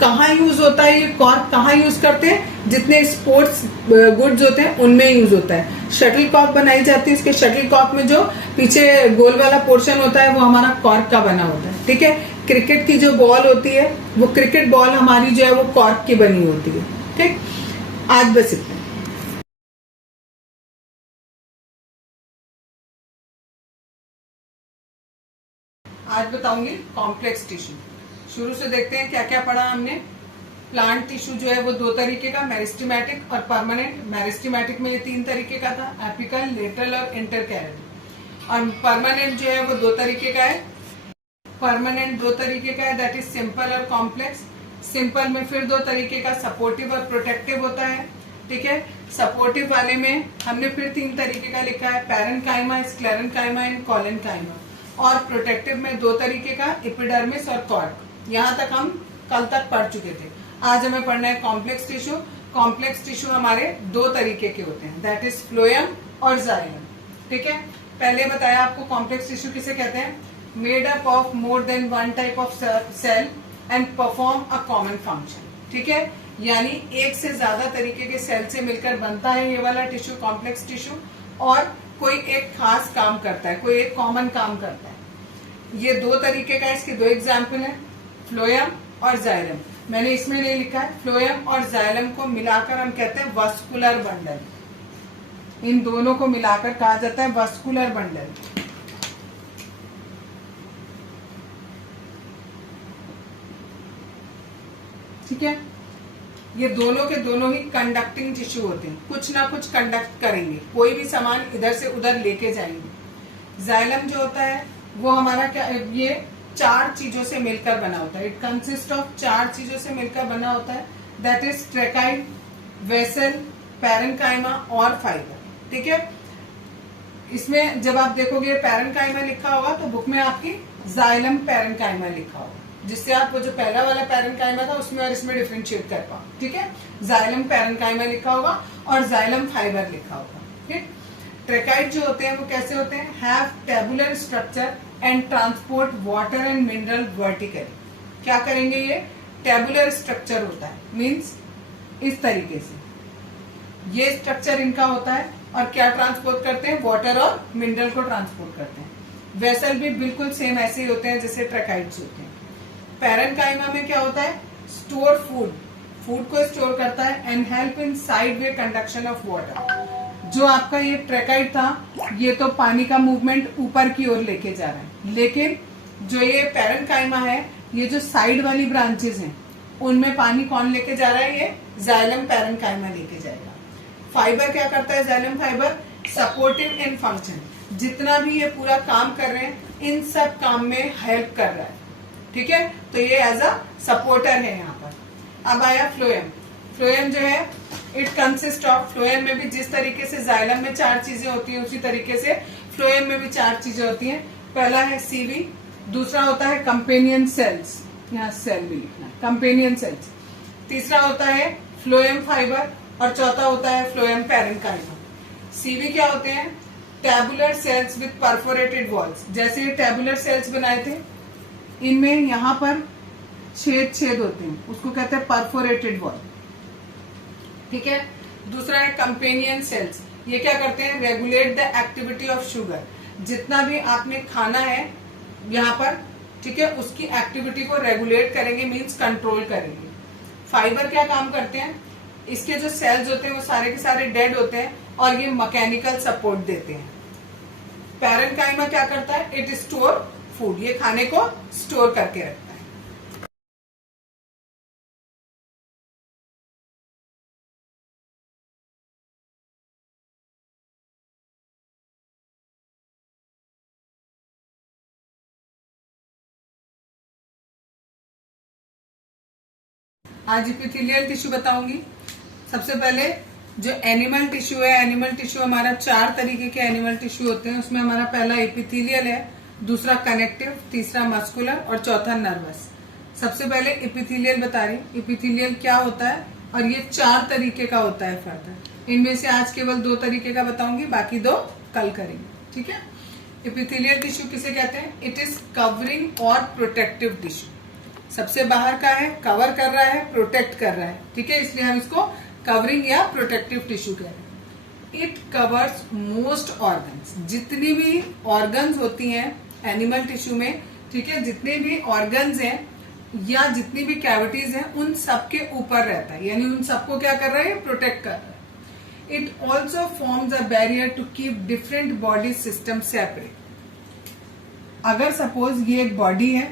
कहाँ यूज होता है ये कॉर्क? कहाँ यूज करते हैं? जितने स्पोर्ट्स गुड्स होते हैं उनमें यूज होता है। शटल कॉर्क बनाई जाती है, इसके शटल कॉर्क में जो पीछे गोल वाला पोर्शन होता है वो हमारा कॉर्क का बना होता है। ठीक है, क्रिकेट की जो बॉल होती है वो क्रिकेट बॉल हमारी जो है वो कॉर्क की बनी होती है। ठीक, आज बस इतना। आज बताऊंगी कॉम्प्लेक्स टिश्यू। शुरू से देखते हैं क्या क्या पढ़ा हमने। प्लांट टिश्यू जो है वो दो तरीके का, मेरिस्टेमेटिक और परमानेंट। मेरिस्टेमेटिक में ये तीन तरीके का था, एपिकल, लेटरल और इंटरकैरेटिव। और परमानेंट जो है वो दो तरीके का है। परमानेंट दो तरीके का है, दैट इज सिंपल और कॉम्प्लेक्स। सिंपल में फिर दो तरीके का, सपोर्टिव और प्रोटेक्टिव होता है। ठीक है, सपोर्टिव वाले में हमने फिर तीन तरीके का लिखा है, पैरेन्काइमा, स्क्लेरेन्काइमा एंड कोलेन्काइमा। और प्रोटेक्टिव में दो तरीके का, एपिडर्मिस और कॉर्क। यहाँ तक हम कल तक पढ़ चुके थे। आज हमें पढ़ना है कॉम्प्लेक्स टिश्यू। कॉम्प्लेक्स टिश्यू हमारे दो तरीके के होते हैं, दैट इज फ्लोएम और जाइलम। ठीक है, पहले बताया आपको कॉम्प्लेक्स टिश्यू किसे कहते हैं? Made up of more than one type of cell and perform a common function. ठीक है, यानी एक से ज्यादा तरीके के सेल से मिलकर बनता है ये वाला टिश्यू, कॉम्प्लेक्स टिश्यू। और कोई एक खास काम करता है, कोई एक कॉमन काम करता है। ये दो तरीके का, इसके दो एग्जाम्पल है, फ्लोएम और जाइलम। मैंने इसमें नहीं लिखा है, फ्लोएम और जाइलम को मिलाकर हम कहते हैं वस्कुलर बंडल। इन दोनों को मिलाकर कहा जाता है वस्कुलर बंडल। ठीक है, ये दोनों के दोनों ही कंडक्टिंग टिश्यू होते हैं, कुछ ना कुछ कंडक्ट करेंगे, कोई भी सामान इधर से उधर लेके जाएंगे। जाइलम जो होता है वो हमारा क्या, ये 4 चीजों से मिलकर बना होता है। इट कंसिस्ट ऑफ 4 चीजों से मिलकर बना होता है, that is tracheid, vessel, parenchyma और फाइबर। ठीक है, इसमें जब आप देखोगे पैरेन्काइमा लिखा होगा तो बुक में आपकी जाइलम पैरेन्काइमा लिखा होगा, जिससे आप वो जो पहला वाला पैरेन्काइमा था उसमें और इसमें डिफरेंशिएट कर पाओ। ठीक है, जाइलम पैरेन्काइमा लिखा होगा और जाइलम फाइबर लिखा होगा। ठीक, ट्रेकाइड जो होते हैं वो कैसे होते हैं, have tabular structure and transport water and mineral vertically. क्या करेंगे, ये टेबुलर स्ट्रक्चर होता है, मीन्स इस तरीके से ये स्ट्रक्चर इनका होता है, और क्या ट्रांसपोर्ट करते हैं, वाटर और मिनरल को ट्रांसपोर्ट करते हैं। वेसल भी बिल्कुल सेम ऐसे ही होते हैं जैसे ट्रेकाइड्स होते हैं। पैरेन्काइमा में क्या होता है, स्टोर फूड, फूड को स्टोर करता है, and help in side way conduction of water. जो आपका ये ट्रेकाइड था ये तो पानी का मूवमेंट ऊपर की ओर लेके जा रहा है, लेकिन जो ये पैरेन्काइमा है, ये जो साइड वाली ब्रांचेस हैं उनमें पानी कौन लेके जा रहा है, ये जाइलम पैरेन्काइमा लेके जाएगा। फाइबर क्या करता है, xylem fibre supportive in function, जितना भी ये पूरा काम कर रहे हैं इन सब काम में हेल्प कर रहा है। ठीक है, तो ये एज अ सपोर्टर है यहाँ पर। अब आया फ्लोएम। फ्लोएम जो है इट कंसिस्ट ऑफ, फ्लोएम में भी जिस तरीके से जाइलम में 4 चीजें होती हैं उसी तरीके से फ्लोएम में भी 4 चीजें होती हैं। पहला है सीवी, दूसरा होता है कंपेनियन सेल्स, यहाँ सेल भी लिखना है, कंपेनियन सेल्स। तीसरा होता है फ्लोएम फाइबर और चौथा होता है फ्लोएम पैरेन्काइमा। सीवी क्या होते हैं, tabular cells with perforated walls. जैसे ये टैबुलर सेल्स बनाए थे, इनमें यहाँ पर छेद होते हैं, उसको कहते हैं परफोरेटेड वॉल। ठीक है, दूसरा है कंपेनियन सेल्स। ये क्या करते हैं, regulate the activity of sugar. जितना भी आपने खाना है यहाँ पर, ठीक है, उसकी एक्टिविटी को रेगुलेट करेंगे, मींस कंट्रोल करेंगे। फाइबर क्या काम करते हैं, इसके जो सेल्स होते हैं वो सारे के सारे डेड होते हैं और ये मैकेनिकल सपोर्ट देते हैं। पैरेन्काइमा क्या करता है, इट स्टोर फूड, ये खाने को स्टोर करके रखता है। आज इपिथेलियल टिश्यू बताऊंगी। सबसे पहले जो एनिमल टिश्यू है, एनिमल टिश्यू हमारा 4 तरीके के एनिमल टिश्यू होते हैं। उसमें हमारा पहला इपिथेलियल है, दूसरा कनेक्टिव, तीसरा मस्कुलर और चौथा नर्वस। सबसे पहले इपिथेलियल बता रही, इपिथेलियल क्या होता है, और ये 4 तरीके का होता है फर्दर। इनमें से आज केवल 2 तरीके का बताऊंगी, बाकी 2 कल करेंगे। ठीक है, इपिथेलियल टिश्यू किसे कहते हैं, इट इज कवरिंग और प्रोटेक्टिव टिश्यू। सबसे बाहर का है, कवर कर रहा है, प्रोटेक्ट कर रहा है। ठीक है, इसलिए हम इसको कवरिंग या प्रोटेक्टिव टिश्यू कह रहे हैं। इट कवर्स मोस्ट ऑर्गन्स, जितनी भी ऑर्गन्स होती हैं एनिमल टिश्यू में, ठीक है, जितने भी ऑर्गन्स हैं या जितनी भी कैविटीज हैं उन सबके ऊपर रहता है, यानी उन सबको क्या कर रहा है, प्रोटेक्ट कर रहा है। It also forms a barrier to keep different body system separate. अगर सपोज ये एक बॉडी है,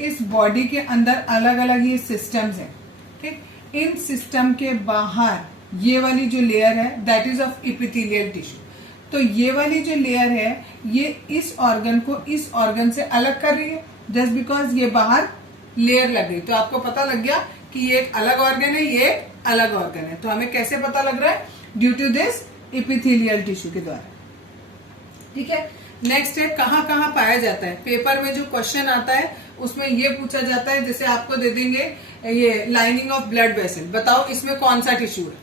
इस बॉडी के अंदर अलग अलग ये सिस्टम्स हैं, ठीक, इन सिस्टम के बाहर ये वाली जो लेयर है that is of epithelial tissue. तो ये वाली जो लेयर है ये इस ऑर्गन को इस ऑर्गन से अलग कर रही है, जस्ट बिकॉज ये बाहर लेयर लग गई। तो आपको पता लग गया कि ये एक अलग ऑर्गन है, ये एक अलग ऑर्गन है। तो हमें कैसे पता लग रहा है, due to this epithelial tissue के द्वारा। ठीक है, नेक्स्ट है कहाँ कहाँ पाया जाता है। पेपर में जो क्वेश्चन आता है उसमें ये पूछा जाता है, जैसे आपको दे देंगे ये लाइनिंग ऑफ ब्लड वेसल, बताओ इसमें कौन सा टिश्यू है,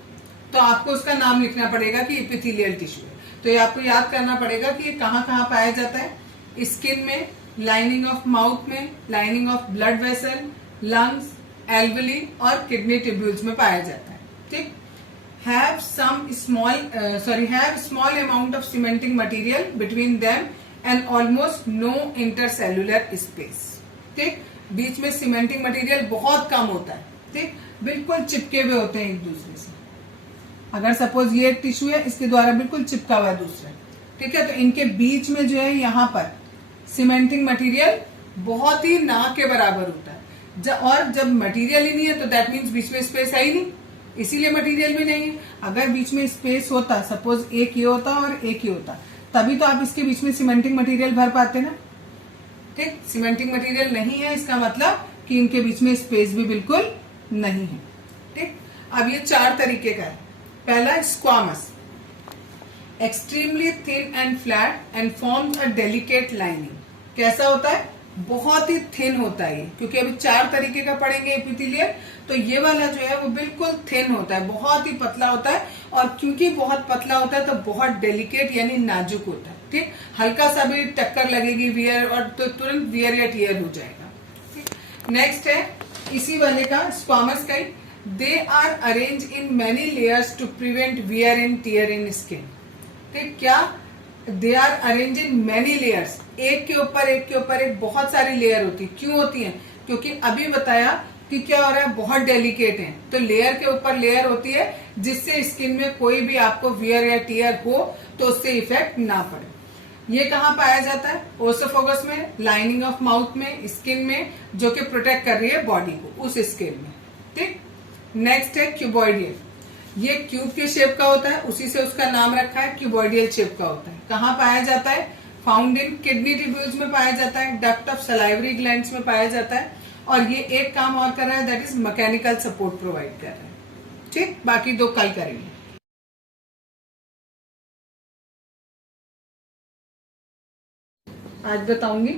तो आपको उसका नाम लिखना पड़ेगा कि इपिथेलियल टिश्यू है। तो ये आपको याद करना पड़ेगा कि ये कहाँ कहाँ पाया जाता है। स्किन में, लाइनिंग ऑफ माउथ में, lining of blood vessel, lungs, alveoli और किडनी ट्यूब्यूल्स में पाया जाता है। ठीक, have small amount of cementing material between them and almost no intercellular space. ठीक, बीच में सीमेंटिंग मटेरियल बहुत कम होता है. ठीक, बिल्कुल चिपके हुए होते हैं एक दूसरे से. अगर सपोज ये एक टिश्यू है, इसके द्वारा बिल्कुल चिपका हुआ है दूसरा. ठीक है, तो इनके बीच में जो है यहाँ पर सीमेंटिंग मटेरियल बहुत ही ना के बराबर होता है. और जब मटेरियल ही नहीं है तो दैट मीन्स बीच में स्पेस है ही नहीं, इसीलिए मटेरियल भी नहीं है. अगर बीच में स्पेस होता, सपोज एक ये होता और एक ये होता, तभी तो आप इसके बीच में सीमेंटिंग मटेरियल भर पाते ना. ठीक, सीमेंटिंग मटेरियल नहीं है, इसका मतलब कि इनके बीच में स्पेस भी बिल्कुल नहीं है. ठीक, अब ये 4 तरीके का है. पहला squamous, extremely thin and flat and forms a delicate lining. कैसा होता है? बहुत ही थिन होता है, क्योंकि अभी 4 तरीके का पढ़ेंगे एपिथेलियल. तो ये वाला जो है वो बिल्कुल थिन होता है, बहुत ही पतला होता है. और क्योंकि बहुत पतला होता है तो बहुत डेलिकेट यानी नाजुक होता है. ठीक, हल्का सा भी टक्कर लगेगी वियर और तो तुरंत वियर या टियर हो जाएगा. ठीक, नेक्स्ट है इसी वाले का स्क्वामस का. They are arrange in many layers to prevent wear and tear in skin. ठीक, क्या they are arrange in many layers, एक के ऊपर एक बहुत सारी लेयर होती है. क्यों होती है? क्योंकि अभी बताया कि क्या हो रहा है, बहुत डेलिकेट है, तो लेयर के ऊपर लेयर होती है जिससे स्किन में कोई भी आपको वियर या टियर हो तो उससे इफेक्ट ना पड़े. ये कहाँ पाया जाता है? ओसोफोगस में, लाइनिंग ऑफ माउथ में, स्किन में, जो कि प्रोटेक्ट कर रही है बॉडी को उस स्किन में. ठीक, नेक्स्ट है क्यूबॉइडियल. ये क्यूब के शेप का होता है, उसी से उसका नाम रखा है, क्यूबॉइडियल शेप का होता है. कहाँ पाया जाता है? फाउंड इन किडनी ट्यूब्यूल्स में पाया जाता है, डक्ट ऑफ सलाइवरी ग्लैंड्स में पाया जाता है. और ये एक काम और कर रहा है, that is mechanical support provide कर रहा है. ठीक, बाकी 2 कल करेंगे. आज बताऊंगी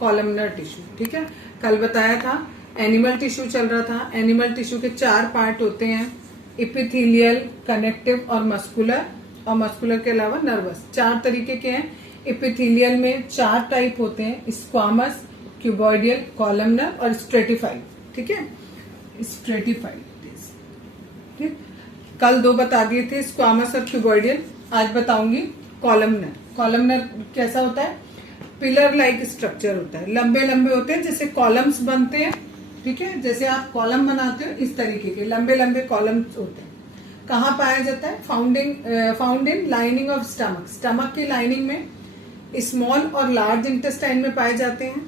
कॉलमनर टिश्यू. ठीक है, कल बताया था एनिमल टिश्यू चल रहा था. एनिमल टिश्यू के 4 पार्ट होते हैं, इपिथेलियल, कनेक्टिव और मस्कुलर. और मस्कुलर के अलावा नर्वस. 4 तरीके के हैं. इपिथेलियल में 4 टाइप होते हैं, स्क्वामस, क्यूबॉइडियल, कॉलमनर और स्ट्रेटिफाइड. ठीक है, स्ट्रेटिफाइड. ठीक, कल 2 बता दिए थे, स्क्वामस और क्यूबॉइडियल. आज बताऊंगी कॉलमनर. कॉलमनर कैसा होता है? पिलर लाइक स्ट्रक्चर होता है, लंबे लंबे होते हैं, जैसे कॉलम्स बनते हैं. ठीक है, जैसे आप कॉलम बनाते हो इस तरीके के लंबे लंबे कॉलम्स होते हैं. कहाँ पाया जाता है? Found in lining of stomach. Stomach की लाइनिंग में, स्मॉल और लार्ज इंटेस्टाइन में पाए जाते हैं.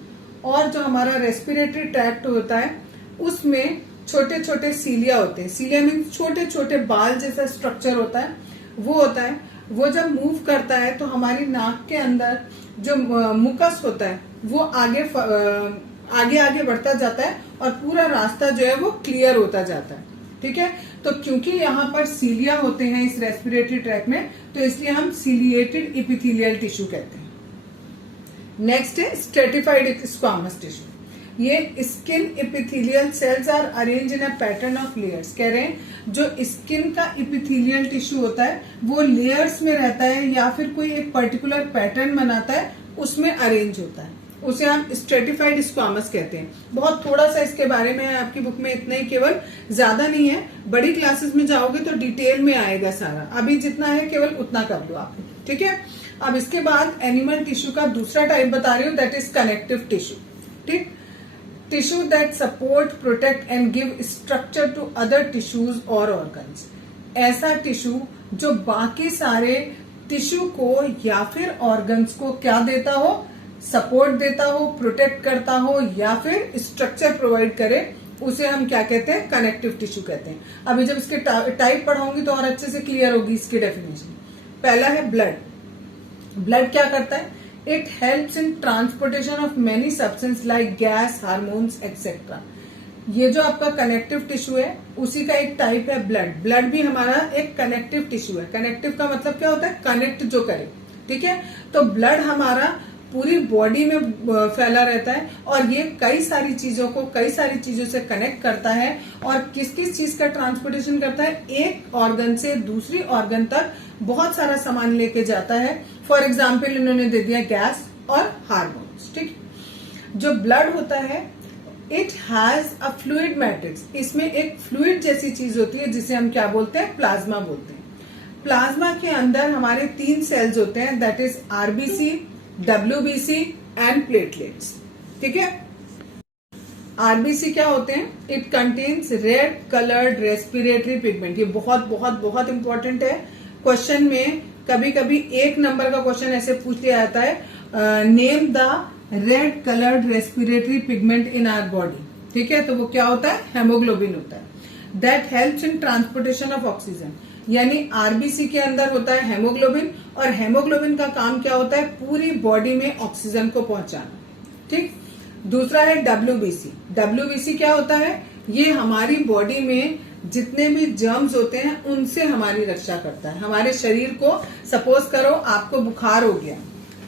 और जो हमारा रेस्पिरेटरी ट्रैक्ट होता है उसमें छोटे छोटे सीलिया होते हैं. सीलिया मीन्स छोटे छोटे बाल जैसा स्ट्रक्चर होता है, वो होता है. वो जब मूव करता है तो हमारी नाक के अंदर जो मुकस होता है वो आगे आगे बढ़ता जाता है और पूरा रास्ता जो है वो क्लियर होता जाता है. ठीक है, तो क्योंकि यहाँ पर सीलिया होते हैं इस रेस्पिरेटरी ट्रैक्ट में, तो इसलिए हम सीलिएटेड इपिथेलियल टिश्यू कहते हैं. नेक्स्ट है स्ट्रेटिफाइड स्क्वामस टिश्यू. ये skin epithelial cells are arrange in a pattern of layers. कह रहे हैं जो स्किन का इपिथेलियल टिश्यू होता है वो लेयर्स में रहता है या फिर कोई एक पर्टिकुलर पैटर्न बनाता है, उसमें अरेंज होता है, उसे हम स्ट्रेटिफाइड स्क्वामस कहते हैं. बहुत थोड़ा सा इसके बारे में है आपकी बुक में, इतना ही, केवल, ज्यादा नहीं है. बड़ी क्लासेस में जाओगे तो डिटेल में आएगा सारा. अभी जितना है केवल उतना कर लो आप. ठीक है, अब इसके बाद एनिमल टिश्यू का दूसरा टाइप बता रही हूँ, दैट इज कनेक्टिव टिश्यू. ठीक, tissue that support, protect and give structure to other tissues और ऑर्गन्स. ऐसा टिश्यू जो बाकी सारे टिश्यू को या फिर ऑर्गन्स को क्या देता हो? सपोर्ट देता हो, प्रोटेक्ट करता हो या फिर स्ट्रक्चर प्रोवाइड करे, उसे हम क्या कहते हैं? कनेक्टिव टिश्यू कहते हैं. अभी जब इसके टाइप पढ़ाऊंगी तो और अच्छे से क्लियर होगी इसकी डेफिनेशन. पहला है ब्लड. ब्लड क्या करता है? It helps in transportation of many substance like gas, hormones etcetera. ये जो आपका कनेक्टिव टिश्यू है उसी का एक टाइप है ब्लड. ब्लड भी हमारा एक कनेक्टिव टिश्यू है. कनेक्टिव का मतलब क्या होता है? कनेक्ट जो करे. ठीक है, तो ब्लड हमारा पूरी बॉडी में फैला रहता है और ये कई सारी चीजों से कनेक्ट करता है. और किस किस चीज का ट्रांसपोर्टेशन करता है? एक ऑर्गन से दूसरी ऑर्गन तक बहुत सारा सामान लेके जाता है. फॉर एग्जाम्पल इन्होंने दे दिया गैस और हार्मोन्स. ठीक, जो ब्लड होता है it has a fluid matrix, इसमें एक फ्लूइड जैसी चीज होती है जिसे हम क्या बोलते हैं, प्लाज्मा बोलते हैं। प्लाज्मा के अंदर हमारे 3 सेल्स होते हैं, that is RBC, WBC and platelets. ठीक है, आरबीसी क्या होते हैं, it contains red coloured respiratory pigment. ये बहुत बहुत बहुत इंपॉर्टेंट है। क्वेश्चन में कभी कभी 1 नंबर का क्वेश्चन ऐसे पूछ लिया जाता है, name the red coloured respiratory pigment in our body. ठीक है, तो वो क्या होता है, हेमोग्लोबिन होता है। That helps in transportation of oxygen, यानी आरबीसी के अंदर होता है हेमोग्लोबिन, और हेमोग्लोबिन का काम क्या होता है, पूरी बॉडी में ऑक्सीजन को पहुंचाना। ठीक, दूसरा है डब्ल्यूबीसी। डब्ल्यूबीसी क्या होता है, ये हमारी बॉडी में जितने भी जर्म्स होते हैं उनसे हमारी रक्षा करता है। हमारे शरीर को, सपोज करो आपको बुखार हो गया,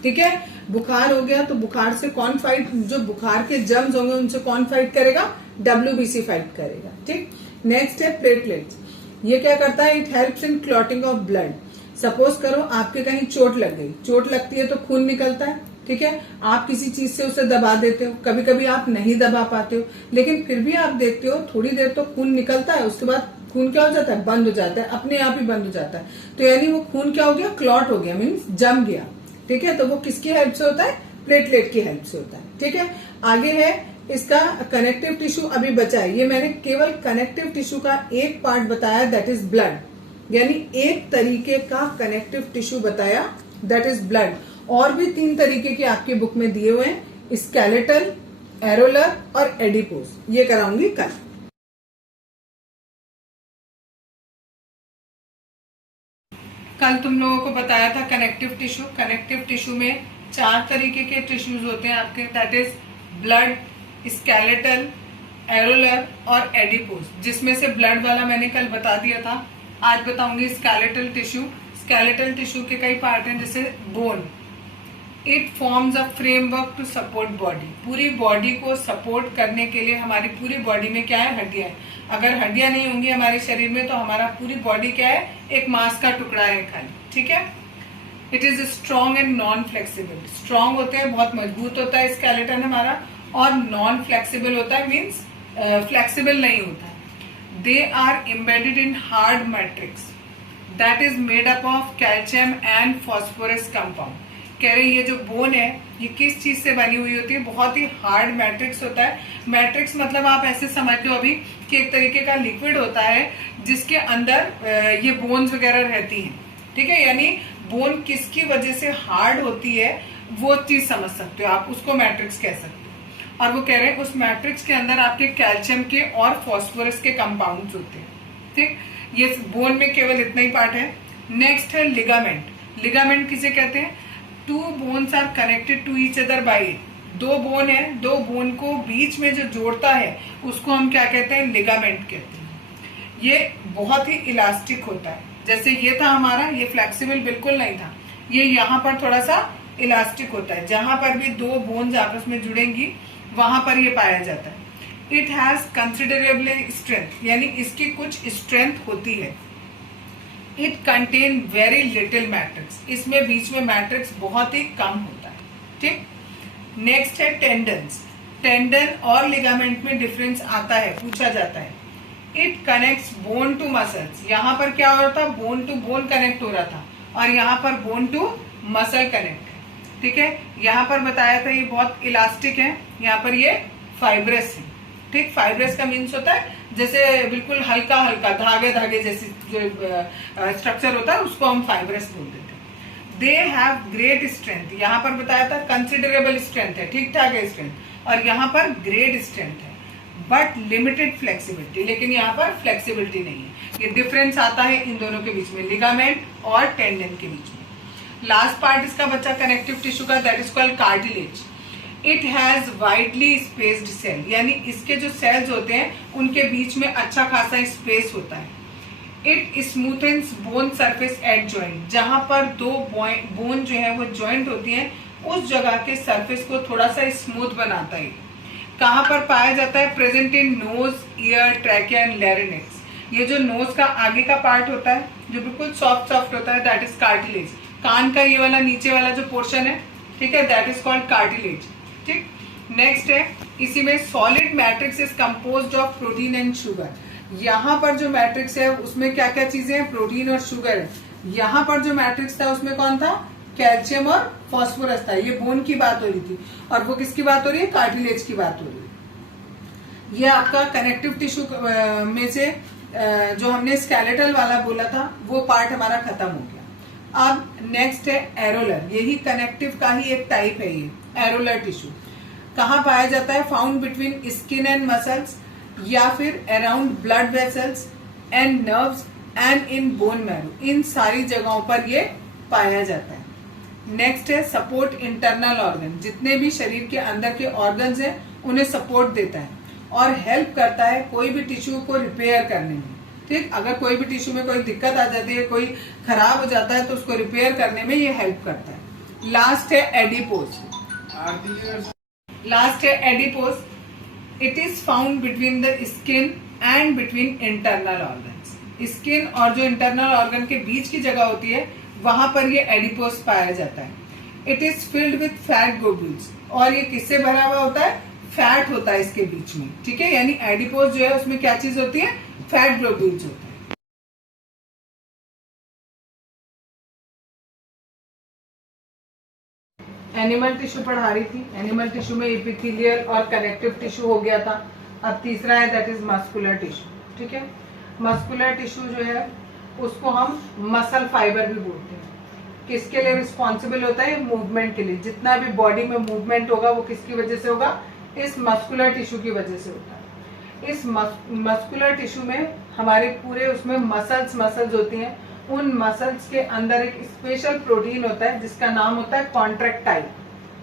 ठीक है, बुखार हो गया तो बुखार से कौन फाइट, जो बुखार के जर्म्स होंगे उनसे कौन फाइट करेगा, डब्ल्यूबीसी फाइट करेगा। ठीक, नेक्स्ट है प्लेटलेट्स। ये क्या करता है, it helps in clotting of blood. Suppose करो आपके कहीं चोट लग गई, चोट लगती है तो खून निकलता है। ठीक है, आप किसी चीज से उसे दबा देते हो, कभी कभी आप नहीं दबा पाते हो, लेकिन फिर भी आप देखते हो थोड़ी देर तो खून निकलता है, उसके बाद खून क्या हो जाता है, बंद हो जाता है, अपने आप ही बंद हो जाता है। तो यानी वो खून क्या हो गया, क्लॉट हो गया, मीन्स जम गया। ठीक है, तो वो किसकी हेल्प से होता है, प्लेटलेट की हेल्प से होता है। ठीक है, आगे है इसका कनेक्टिव टिश्यू अभी बचा है। ये मैंने केवल कनेक्टिव टिश्यू का एक पार्ट बताया, दैट इज ब्लड, यानी एक तरीके का कनेक्टिव टिश्यू बताया, दैट इज ब्लड। और भी 3 तरीके के आपके बुक में दिए हुए हैं, स्केलेटल, एरोलर और एडिपोज। ये कराऊंगी कल। कल तुम लोगों को बताया था कनेक्टिव टिश्यू। कनेक्टिव टिश्यू में 4 तरीके के टिश्यूज होते हैं आपके, that is blood, skeletal, areolar और एडिपोज। जिसमें से ब्लड वाला मैंने कल बता दिया था, आज बताऊंगी स्केलेटल टिश्यू। स्केलेटल टिश्यू के कई पार्ट हैं, जैसे bone. It forms a framework to support body. पूरी बॉडी को सपोर्ट करने के लिए हमारी पूरी बॉडी में क्या है, हड्डियां है। अगर हड्डियां नहीं होंगी हमारे शरीर में तो हमारा पूरी बॉडी क्या है, एक मांस का टुकड़ा है खाली। ठीक है, it is strong and non flexible. Strong होते हैं, बहुत मजबूत होता है स्केलेटन हमारा, और नॉन फ्लेक्सिबल होता है, मीन्स फ्लेक्सिबल नहीं होता है। They are embedded in hard matrix that is made up of calcium and phosphorus compound. कह रहे ये जो बोन है ये किस चीज से बनी हुई होती है, बहुत ही हार्ड मैट्रिक्स होता है। मैट्रिक्स मतलब आप ऐसे समझ लो अभी कि एक तरीके का लिक्विड होता है जिसके अंदर ये बोन्स वगैरह रहती हैं। ठीक है, यानी बोन किसकी वजह से हार्ड होती है वो चीज समझ सकते हो आप, उसको मैट्रिक्स कह सकते हो। और वो कह रहे हैं उस मैट्रिक्स के अंदर आपके कैल्शियम के और फॉस्फोरस के कंपाउंड्स होते हैं। ठीक, ये बोन में केवल इतना ही पार्ट है। नेक्स्ट है लिगामेंट। लिगामेंट किसे कहते हैं, 2 bones are connected to each other by it. 2 bone है, 2 बोन को बीच में जो जोड़ता है उसको हम क्या कहते हैं, लिगामेंट कहते हैं। ये बहुत ही इलास्टिक होता है, जैसे ये था हमारा, ये फ्लेक्सिबल बिल्कुल नहीं था, ये यहाँ पर थोड़ा सा इलास्टिक होता है। जहां पर भी 2 बोन्स आपस में जुड़ेंगी वहां पर ये पाया जाता है। इट हैज कंसिडरेबल स्ट्रेंथ, यानी इसकी कुछ स्ट्रेंथ होती है। It contain very little matrix, इसमें बीच में मैट्रिक्स बहुत ही कम होता है। ठीक, नेक्स्ट है टेंडन्स। टेंडन और लिगामेंट में डिफरेंस आता है, पूछा जाता है। It connects bone to muscles. यहाँ पर क्या हो रहा था, बोन टू बोन कनेक्ट हो रहा था, और यहाँ पर बोन टू मसल कनेक्ट है। ठीक है, यहाँ पर बताया था ये बहुत इलास्टिक है, यहाँ पर ये फाइब्रस है। ठीक, फाइब्रस का मीन्स होता है जैसे बिल्कुल हल्का हल्का धागे धागे जैसी जो स्ट्रक्चर होता है उसको हम फाइब्रस बोल देते हैं। दे हैव ग्रेट स्ट्रेंथ, यहाँ पर बताया था कंसिडरेबल स्ट्रेंथ है, ठीक ठाक है स्ट्रेंथ, और यहाँ पर ग्रेट स्ट्रेंथ है, बट लिमिटेड फ्लेक्सिबिलिटी, लेकिन यहाँ पर फ्लेक्सिबिलिटी नहीं है। ये डिफरेंस आता है इन दोनों के बीच में, लिगामेंट और टेंडन के बीच में। लास्ट पार्ट इसका बच्चा कनेक्टिव टिश्यू का, that is called cartilage. It has widely spaced cell, यानी इसके जो सेल्स होते हैं उनके बीच में अच्छा खासा स्पेस होता है। It smoothens bone surface at joint, जहां पर 2 बोन जो है वो जॉइंट होती हैं उस जगह के सरफेस को थोड़ा सा स्मूथ बनाता है। कहां पर पाया जाता है, present in knows, year, trachea and larynx. ये जो नोज का आगे का पार्ट होता है जो बिल्कुल सॉफ्ट सॉफ्ट होता है, दैट इज कार्टिलेज। कान का ये वाला नीचे वाला जो पोर्शन है, ठीक है, दैट इज कॉल्ड कार्टिलेज। ठीक, नेक्स्ट है इसी में solid matrix is composed of protein and sugar. यहाँ पर जो मैट्रिक्स है उसमें क्या क्या चीजें हैं, प्रोटीन और शुगर है। यहाँ पर जो मैट्रिक्स था उसमें कौन था, कैल्शियम और फास्फोरस था। ये बोन की बात हो रही थी, और वो किसकी बात हो रही है, कार्टिलेज की बात हो रही है। ये आपका कनेक्टिव टिश्यू में से जो हमने स्केलेटल वाला बोला था वो पार्ट हमारा खत्म हो गया। अब नेक्स्ट है एरोलर, यही कनेक्टिव का ही एक टाइप है। ये एरोलर टिश्यू कहाँ पाया जाता है, found between skin and muscles, या फिर around blood vessels and nerves and in bone marrow. इन सारी जगहों पर ये पाया जाता है। नेक्स्ट है सपोर्ट इंटरनल ऑर्गन, जितने भी शरीर के अंदर के ऑर्गन्स हैं उन्हें सपोर्ट देता है और हेल्प करता है कोई भी टिश्यू को रिपेयर करने में। ठीक, अगर कोई भी टिश्यू में कोई दिक्कत आ जाती है, कोई खराब हो जाता है, तो उसको रिपेयर करने में ये हेल्प करता है। लास्ट है एडिपोज। लास्ट है adipose, it is found between the skin and between internal organs. Skin और जो इंटरनल ऑर्गन के बीच की जगह होती है वहां पर ये एडिपोज पाया जाता है। It is filled with fat globules, और ये किससे भरा हुआ होता है, फैट होता है इसके बीच में। ठीक है, यानी एडिपोज जो है उसमें क्या चीज होती है, फैट ग्लोब्यूल्स होता है। एनिमल टिश्यू पढ़ा रही थी, एनिमल टिश्यू में एपिथेलियल और कनेक्टिव टिश्यू हो गया था। अब तीसरा है दैट इज मस्कुलर टिश्यू। ठीक है, मस्कुलर टिश्यू जो है उसको हम मसल फाइबर भी बोलते हैं। किसके लिए रिस्पॉन्सिबल होता है, मूवमेंट के लिए। जितना भी बॉडी में मूवमेंट होगा वो किसकी वजह से होगा, इस मस्कुलर टिश्यू की वजह से होता है। इस मस्कुलर टिश्यू में हमारे पूरे उसमें मसल्स होती हैं। उन मसल्स के अंदर एक स्पेशल प्रोटीन होता है जिसका नाम होता है कॉन्ट्रैक्टाइल।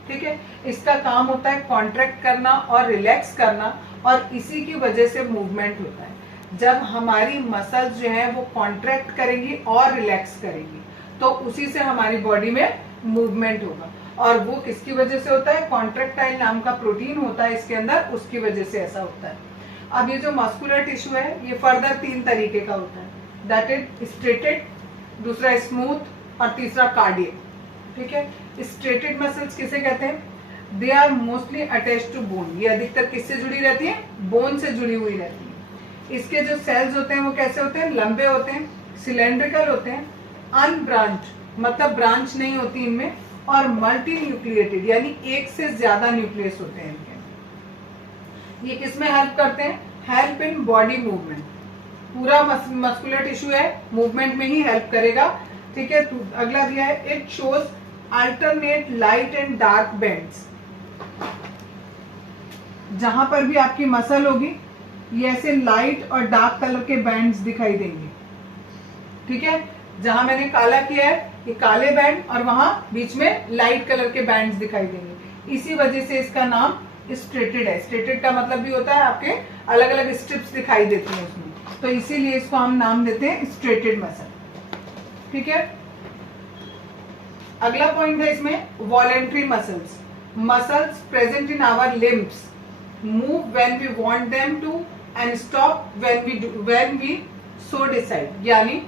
ठीक है, इसका काम होता है कॉन्ट्रैक्ट करना और रिलैक्स करना, और इसी की वजह से मूवमेंट होता है। जब हमारी मसल्स जो है वो कॉन्ट्रैक्ट करेंगी और रिलैक्स करेंगी तो उसी से हमारी बॉडी में मूवमेंट होगा, और वो किसकी वजह से होता है, कॉन्ट्रैक्टाइल नाम का प्रोटीन होता है इसके अंदर, उसकी वजह से ऐसा होता है। अब ये जो मस्कुलर टिश्यू है ये फर्दर 3 तरीके का होता है, दैट इज स्ट्रेटेड, दूसरा स्मूथ और तीसरा कार्डियक। ठीक है, स्ट्रेटेड मसल्स किसे कहते हैं, they are mostly attached to bone. ये अधिकतर किससे जुड़ी रहती है, बोन से जुड़ी हुई रहती है। इसके जो सेल्स होते हैं वो कैसे होते हैं, लंबे होते हैं, सिलेंड्रिकल होते हैं, अनब्रांच मतलब ब्रांच नहीं होती इनमें, और मल्टी न्यूक्लिएटेड यानी एक से ज्यादा न्यूक्लियस होते हैं इनके। ये किसमें हेल्प करते हैं, हेल्प इन बॉडी मूवमेंट। पूरा मस्कुलर टिश्यू है, मूवमेंट में ही हेल्प करेगा। ठीक है, तो अगला दिया है it shows alternate light and dark bands. जहां पर भी आपकी मसल होगी ये ऐसे लाइट और डार्क कलर के बैंड्स दिखाई देंगे। ठीक है, जहां मैंने काला किया है ये काले बैंड, और वहां बीच में लाइट कलर के बैंड्स दिखाई देंगे। इसी वजह से इसका नाम स्ट्रेटेड है। स्ट्रेटेड का मतलब भी होता है आपके अलग अलग स्ट्रिप्स दिखाई देती हैं उसमें, तो इसीलिए इसको हम नाम देते हैं स्ट्रेटेड मसल। ठीक है, अगला पॉइंट है इसमें voluntary muscles. Muscles present in our limbs move when we want them to and stop when we so decide. यानी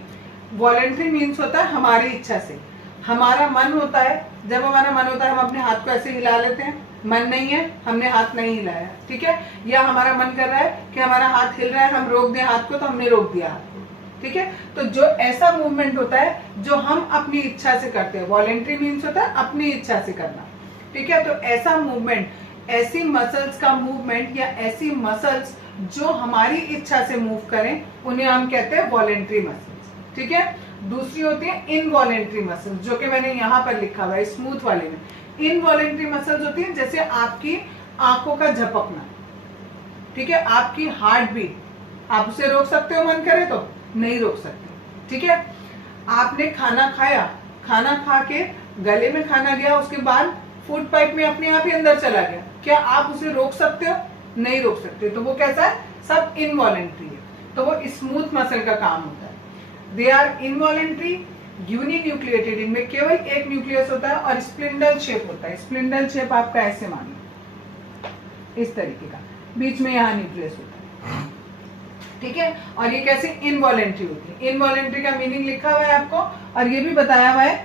वॉलेंट्री मीन्स होता है हमारी इच्छा से। हमारा मन होता है, जब हमारा मन होता है हम अपने हाथ को ऐसे हिला लेते हैं, मन नहीं है हमने हाथ नहीं हिलाया। ठीक है, या हमारा मन कर रहा है कि हमारा हाथ हिल रहा है, हम रोक दें हाथ को, तो हमने रोक दिया हाथ को। ठीक है, तो जो ऐसा मूवमेंट होता है जो हम अपनी इच्छा से करते हैं, वॉलेंट्री मीन्स होता है अपनी इच्छा से करना। ठीक है, तो ऐसा मूवमेंट, ऐसी मसल्स का मूवमेंट या ऐसी मसल्स जो हमारी इच्छा से मूव करें उन्हें हम कहते हैं वॉलेंट्री मसल्स। ठीक है, दूसरी होती है इनवॉलेंट्री मसल्स, जो कि मैंने यहाँ पर लिखा हुआ है स्मूथ वाले में। इनवॉलेंट्री मसल्स होती है जैसे आपकी आंखों का झपकना। ठीक है, आपकी हार्ट बीट, आप उसे रोक सकते हो मन करे तो, नहीं रोक सकते। ठीक है, आपने खाना खाया, खाना खा के गले में खाना गया, उसके बाद फूड पाइप में अपने आप ही अंदर चला गया, क्या आप उसे रोक सकते हो, नहीं रोक सकते। तो वो कैसा है, सब इनवॉलेंट्री है, तो वो स्मूथ मसल का काम होता है। दे आर इनवॉलेंट्री यूनिन्यूक्लिएटेड, इनमें केवल एक न्यूक्लियस होता है और स्प्लिंडल शेप होता है। स्प्लिंडल शेप आपका ऐसे मान लो, इस तरीके का, बीच में यहाँ न्यूक्लियस होता है। ठीक है, और ये कैसे इनवॉलेंट्री होती है। इनवॉलेंट्री का मीनिंग लिखा हुआ है आपको, और ये भी बताया हुआ है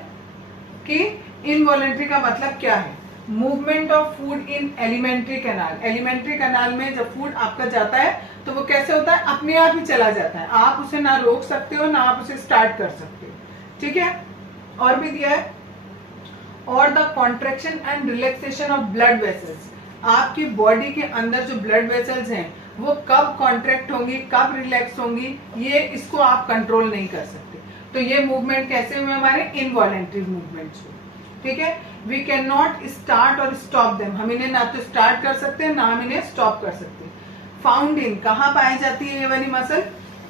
कि इनवॉलेंट्री का मतलब क्या है। Movement of food in alimentary canal. Alimentary canal में जब फूड आपका जाता है तो वो कैसे होता है, अपने आप ही चला जाता है, आप उसे ना रोक सकते हो ना आप उसे स्टार्ट कर सकते हो, ठीक है। और भी दिया है, और the contraction and relaxation of blood vessels. आपकी बॉडी के अंदर जो ब्लड वेसल्स हैं वो कब कॉन्ट्रैक्ट होंगी, कब रिलैक्स होंगी, ये इसको आप कंट्रोल नहीं कर सकते। तो ये मूवमेंट कैसे हुए, हमारे इनवॉलेंट्री मूवमेंट्स हुए, ठीक है। वी कैन नॉट स्टार्ट और स्टॉप देम, हम इन्हें ना तो स्टार्ट कर सकते हैं ना हम इन्हें स्टॉप कर सकते हैं। फाउंड इन, कहाँ पाई जाती है ये वाली muscle,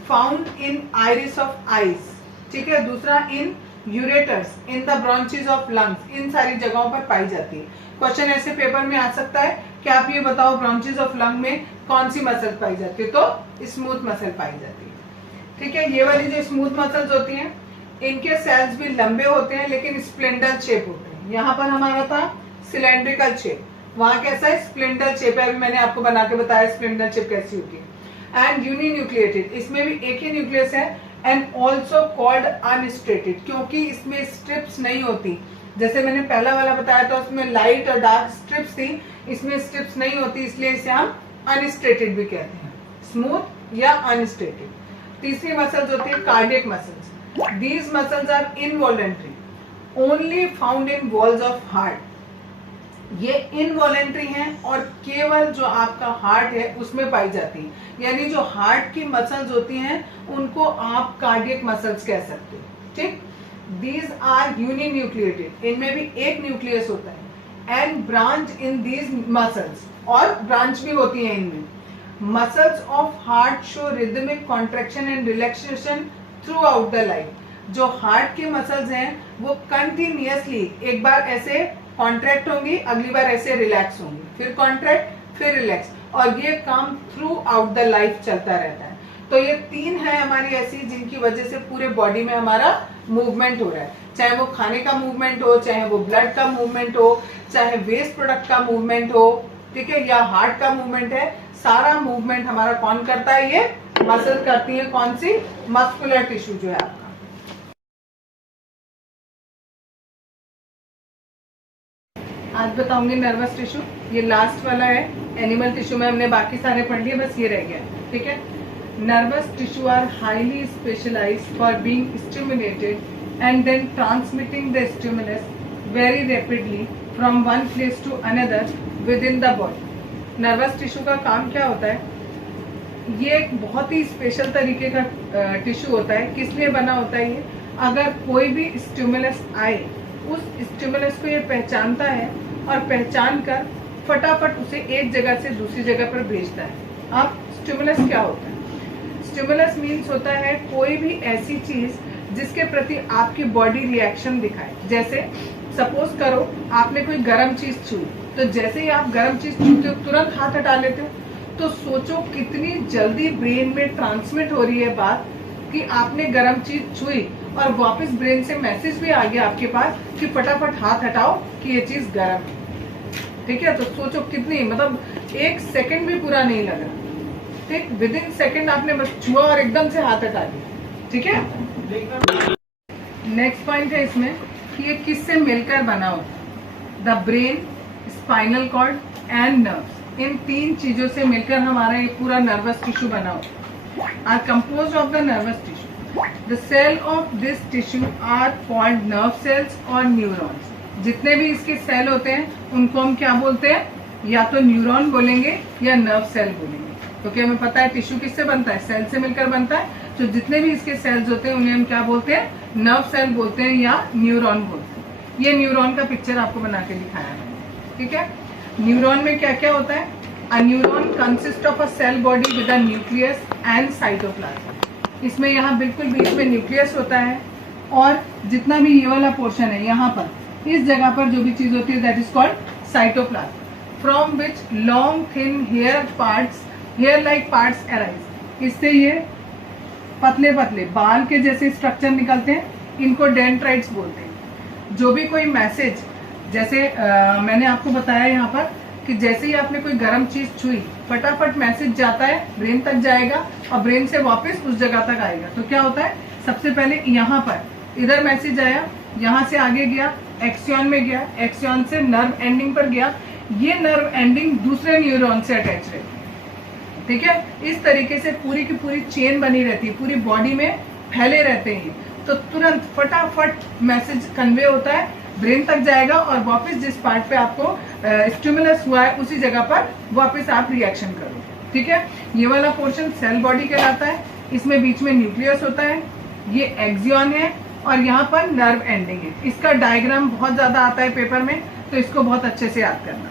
found in iris of eyes, ठीक है। दूसरा in ureters, in the branches of lungs, इन सारी जगहों पर पाई जाती है। क्वेश्चन ऐसे पेपर में आ सकता है कि आप ये बताओ ब्रांचेस ऑफ लंग में कौन सी मसल पाई जाती है, तो स्मूथ मसल पाई जाती है, ठीक है। ये वाली जो स्मूथ मसल्स होती हैं इनके सेल्स भी लंबे होते हैं लेकिन स्प्लिंडर शेप होते हैं। यहाँ पर हमारा था सिलेंड्रिकल शेप, वहां कैसा है, स्प्लिंडर शेप है। अभी मैंने आपको बना के बताया स्प्लिंडर शेप कैसी होती है। एंड यूनिन्यूक्लिएटेड, इसमें भी एक ही न्यूक्लियस है। एंड ऑल्सो कॉल्ड अनस्ट्रेटेड, क्योंकि इसमें स्ट्रिप्स नहीं होती, जैसे मैंने पहला वाला बताया था उसमें लाइट और डार्क स्ट्रिप्स थी, इसमें स्ट्रिप्स नहीं होती, इसलिए इसे हम अनस्ट्रेटेड भी कहते हैं, स्मूथ या अनस्ट्रेटेड। तीसरी मसल्स होती है cardiac muscles. These muscles are involuntary, only found in walls of heart. ये इनवॉलेंट्री हैं और केवल जो आपका हार्ट है उसमें पाई जाती है, यानी जो हार्ट की मसल्स होती हैं उनको आप कार्डियक मसल्स कह सकते हो, ठीक। दीज आर यूनिन्यूक्लिएटेड, इनमें भी एक न्यूक्लियस होता है। And branch in these muscles, और ब्रांच भी होती है इनमें। Muscles of heart show rhythmic contraction and relaxation through out the life. जो हार्ट के मसल्स हैं वो कंटिन्यूअसली एक बार ऐसे कॉन्ट्रैक्ट होंगी, अगली बार ऐसे रिलैक्स होंगी, फिर कॉन्ट्रैक्ट फिर रिलैक्स, और ये काम थ्रू आउट द लाइफ चलता रहता है। तो ये तीन है हमारी ऐसी जिनकी वजह से पूरे बॉडी में हमारा मूवमेंट हो रहा है, चाहे वो खाने का मूवमेंट हो, चाहे वो ब्लड का मूवमेंट हो, चाहे वेस्ट प्रोडक्ट का मूवमेंट हो, ठीक है, या हार्ट का मूवमेंट है। सारा मूवमेंट हमारा कौन करता है, ये मसल करती है। कौन सी, मस्कुलर टिश्यू जो है आपका। आज बताऊंगी नर्वस टिश्यू, ये लास्ट वाला है। एनिमल टिश्यू में हमने बाकी सारे पढ़ लिए, बस ये रह गया, ठीक है। Nervous tissue are highly specialised for being stimulated and then transmitting the stimulus very rapidly from one place to another within the body. Nervous tissue का काम क्या होता है, ये एक बहुत ही स्पेशल तरीके का टिश्यू होता है। किस लिए बना होता है ये, अगर कोई भी स्टिमुलस आए उस स्टिमुलस को ये पहचानता है और पहचान कर फटाफट उसे एक जगह से दूसरी जगह पर भेजता है। अब स्टिमुलस क्या होता है, स्टिमुलस मीन्स होता है कोई भी ऐसी चीज जिसके प्रति आपकी बॉडी रिएक्शन दिखाए। जैसे सपोज करो आपने कोई गर्म चीज छुई, तो जैसे ही आप गर्म चीज छूते हो तुरंत हाथ हटा लेते हो, तो सोचो कितनी जल्दी ब्रेन में ट्रांसमिट हो रही है बात कि आपने गर्म चीज छुई और वापस ब्रेन से मैसेज भी आ गया आपके पास कि फटाफट हाथ हटाओ कि ये चीज गर्म है, ठीक है। तो सोचो कितनी, मतलब एक सेकंड भी पूरा नहीं लग रहा, ठीक, विद इन सेकंड आपने बस छुआ और एकदम से हाथ हटा दिया, ठीक है। नेक्स्ट पॉइंट है इसमें कि ये किससे मिलकर बना होता है, the brain, spinal cord and nerves. इन तीन चीजों से मिलकर हमारा ये पूरा नर्वस टिश्यू बना होता है। Are composed of the nervous tissue. The cell of this tissue are called nerve cells और न्यूरॉन्स। जितने भी इसके सेल होते हैं उनको हम क्या बोलते हैं, या तो न्यूरॉन बोलेंगे या नर्व सेल बोलेंगे, क्योंकि हमें पता है टिश्यू किससे बनता है, सेल से मिलकर बनता है। तो जितने भी इसके सेल्स होते हैं उन्हें हम क्या बोलते हैं, नर्व सेल बोलते हैं या न्यूरॉन बोलते हैं। ये न्यूरॉन का पिक्चर आपको बना के दिखाया है, ठीक है। न्यूरॉन में क्या क्या होता है, a neuron consist of a cell body with a nucleus and cytoplasm. इसमें यहाँ बिल्कुल बीच में न्यूक्लियस होता है और जितना भी ये वाला पोर्शन है यहाँ पर इस जगह पर जो भी चीज होती है that is called cytoplasm, from which long thin hair like parts arise. इससे ये पतले पतले बाल के जैसे स्ट्रक्चर निकलते हैं, इनको डेंड्राइट्स बोलते हैं। जो भी कोई मैसेज, जैसे मैंने आपको बताया यहाँ पर कि जैसे ही आपने कोई गर्म चीज छुई फटाफट मैसेज जाता है, ब्रेन तक जाएगा और ब्रेन से वापस उस जगह तक आएगा। तो क्या होता है, सबसे पहले यहाँ पर इधर मैसेज आया, यहाँ से आगे गया, एक्सियन में गया, एक्सियन से नर्व एंडिंग पर गया, ये नर्व एंडिंग दूसरे न्यूरॉन से अटैच रहती है, ठीक है। इस तरीके से पूरी की पूरी चेन बनी रहती है, पूरी बॉडी में फैले रहते हैं, तो तुरंत फटाफट मैसेज कन्वे होता है, ब्रेन तक जाएगा और वापस जिस पार्ट पे आपको स्टिमुलस हुआ है उसी जगह पर वापस आप रिएक्शन करो, ठीक है। ये वाला पोर्शन सेल बॉडी कहलाता है, इसमें बीच में न्यूक्लियस होता है, ये एक्सियन है और यहाँ पर नर्व एंडिंग है। इसका डायग्राम बहुत ज्यादा आता है पेपर में, तो इसको बहुत अच्छे से याद करना।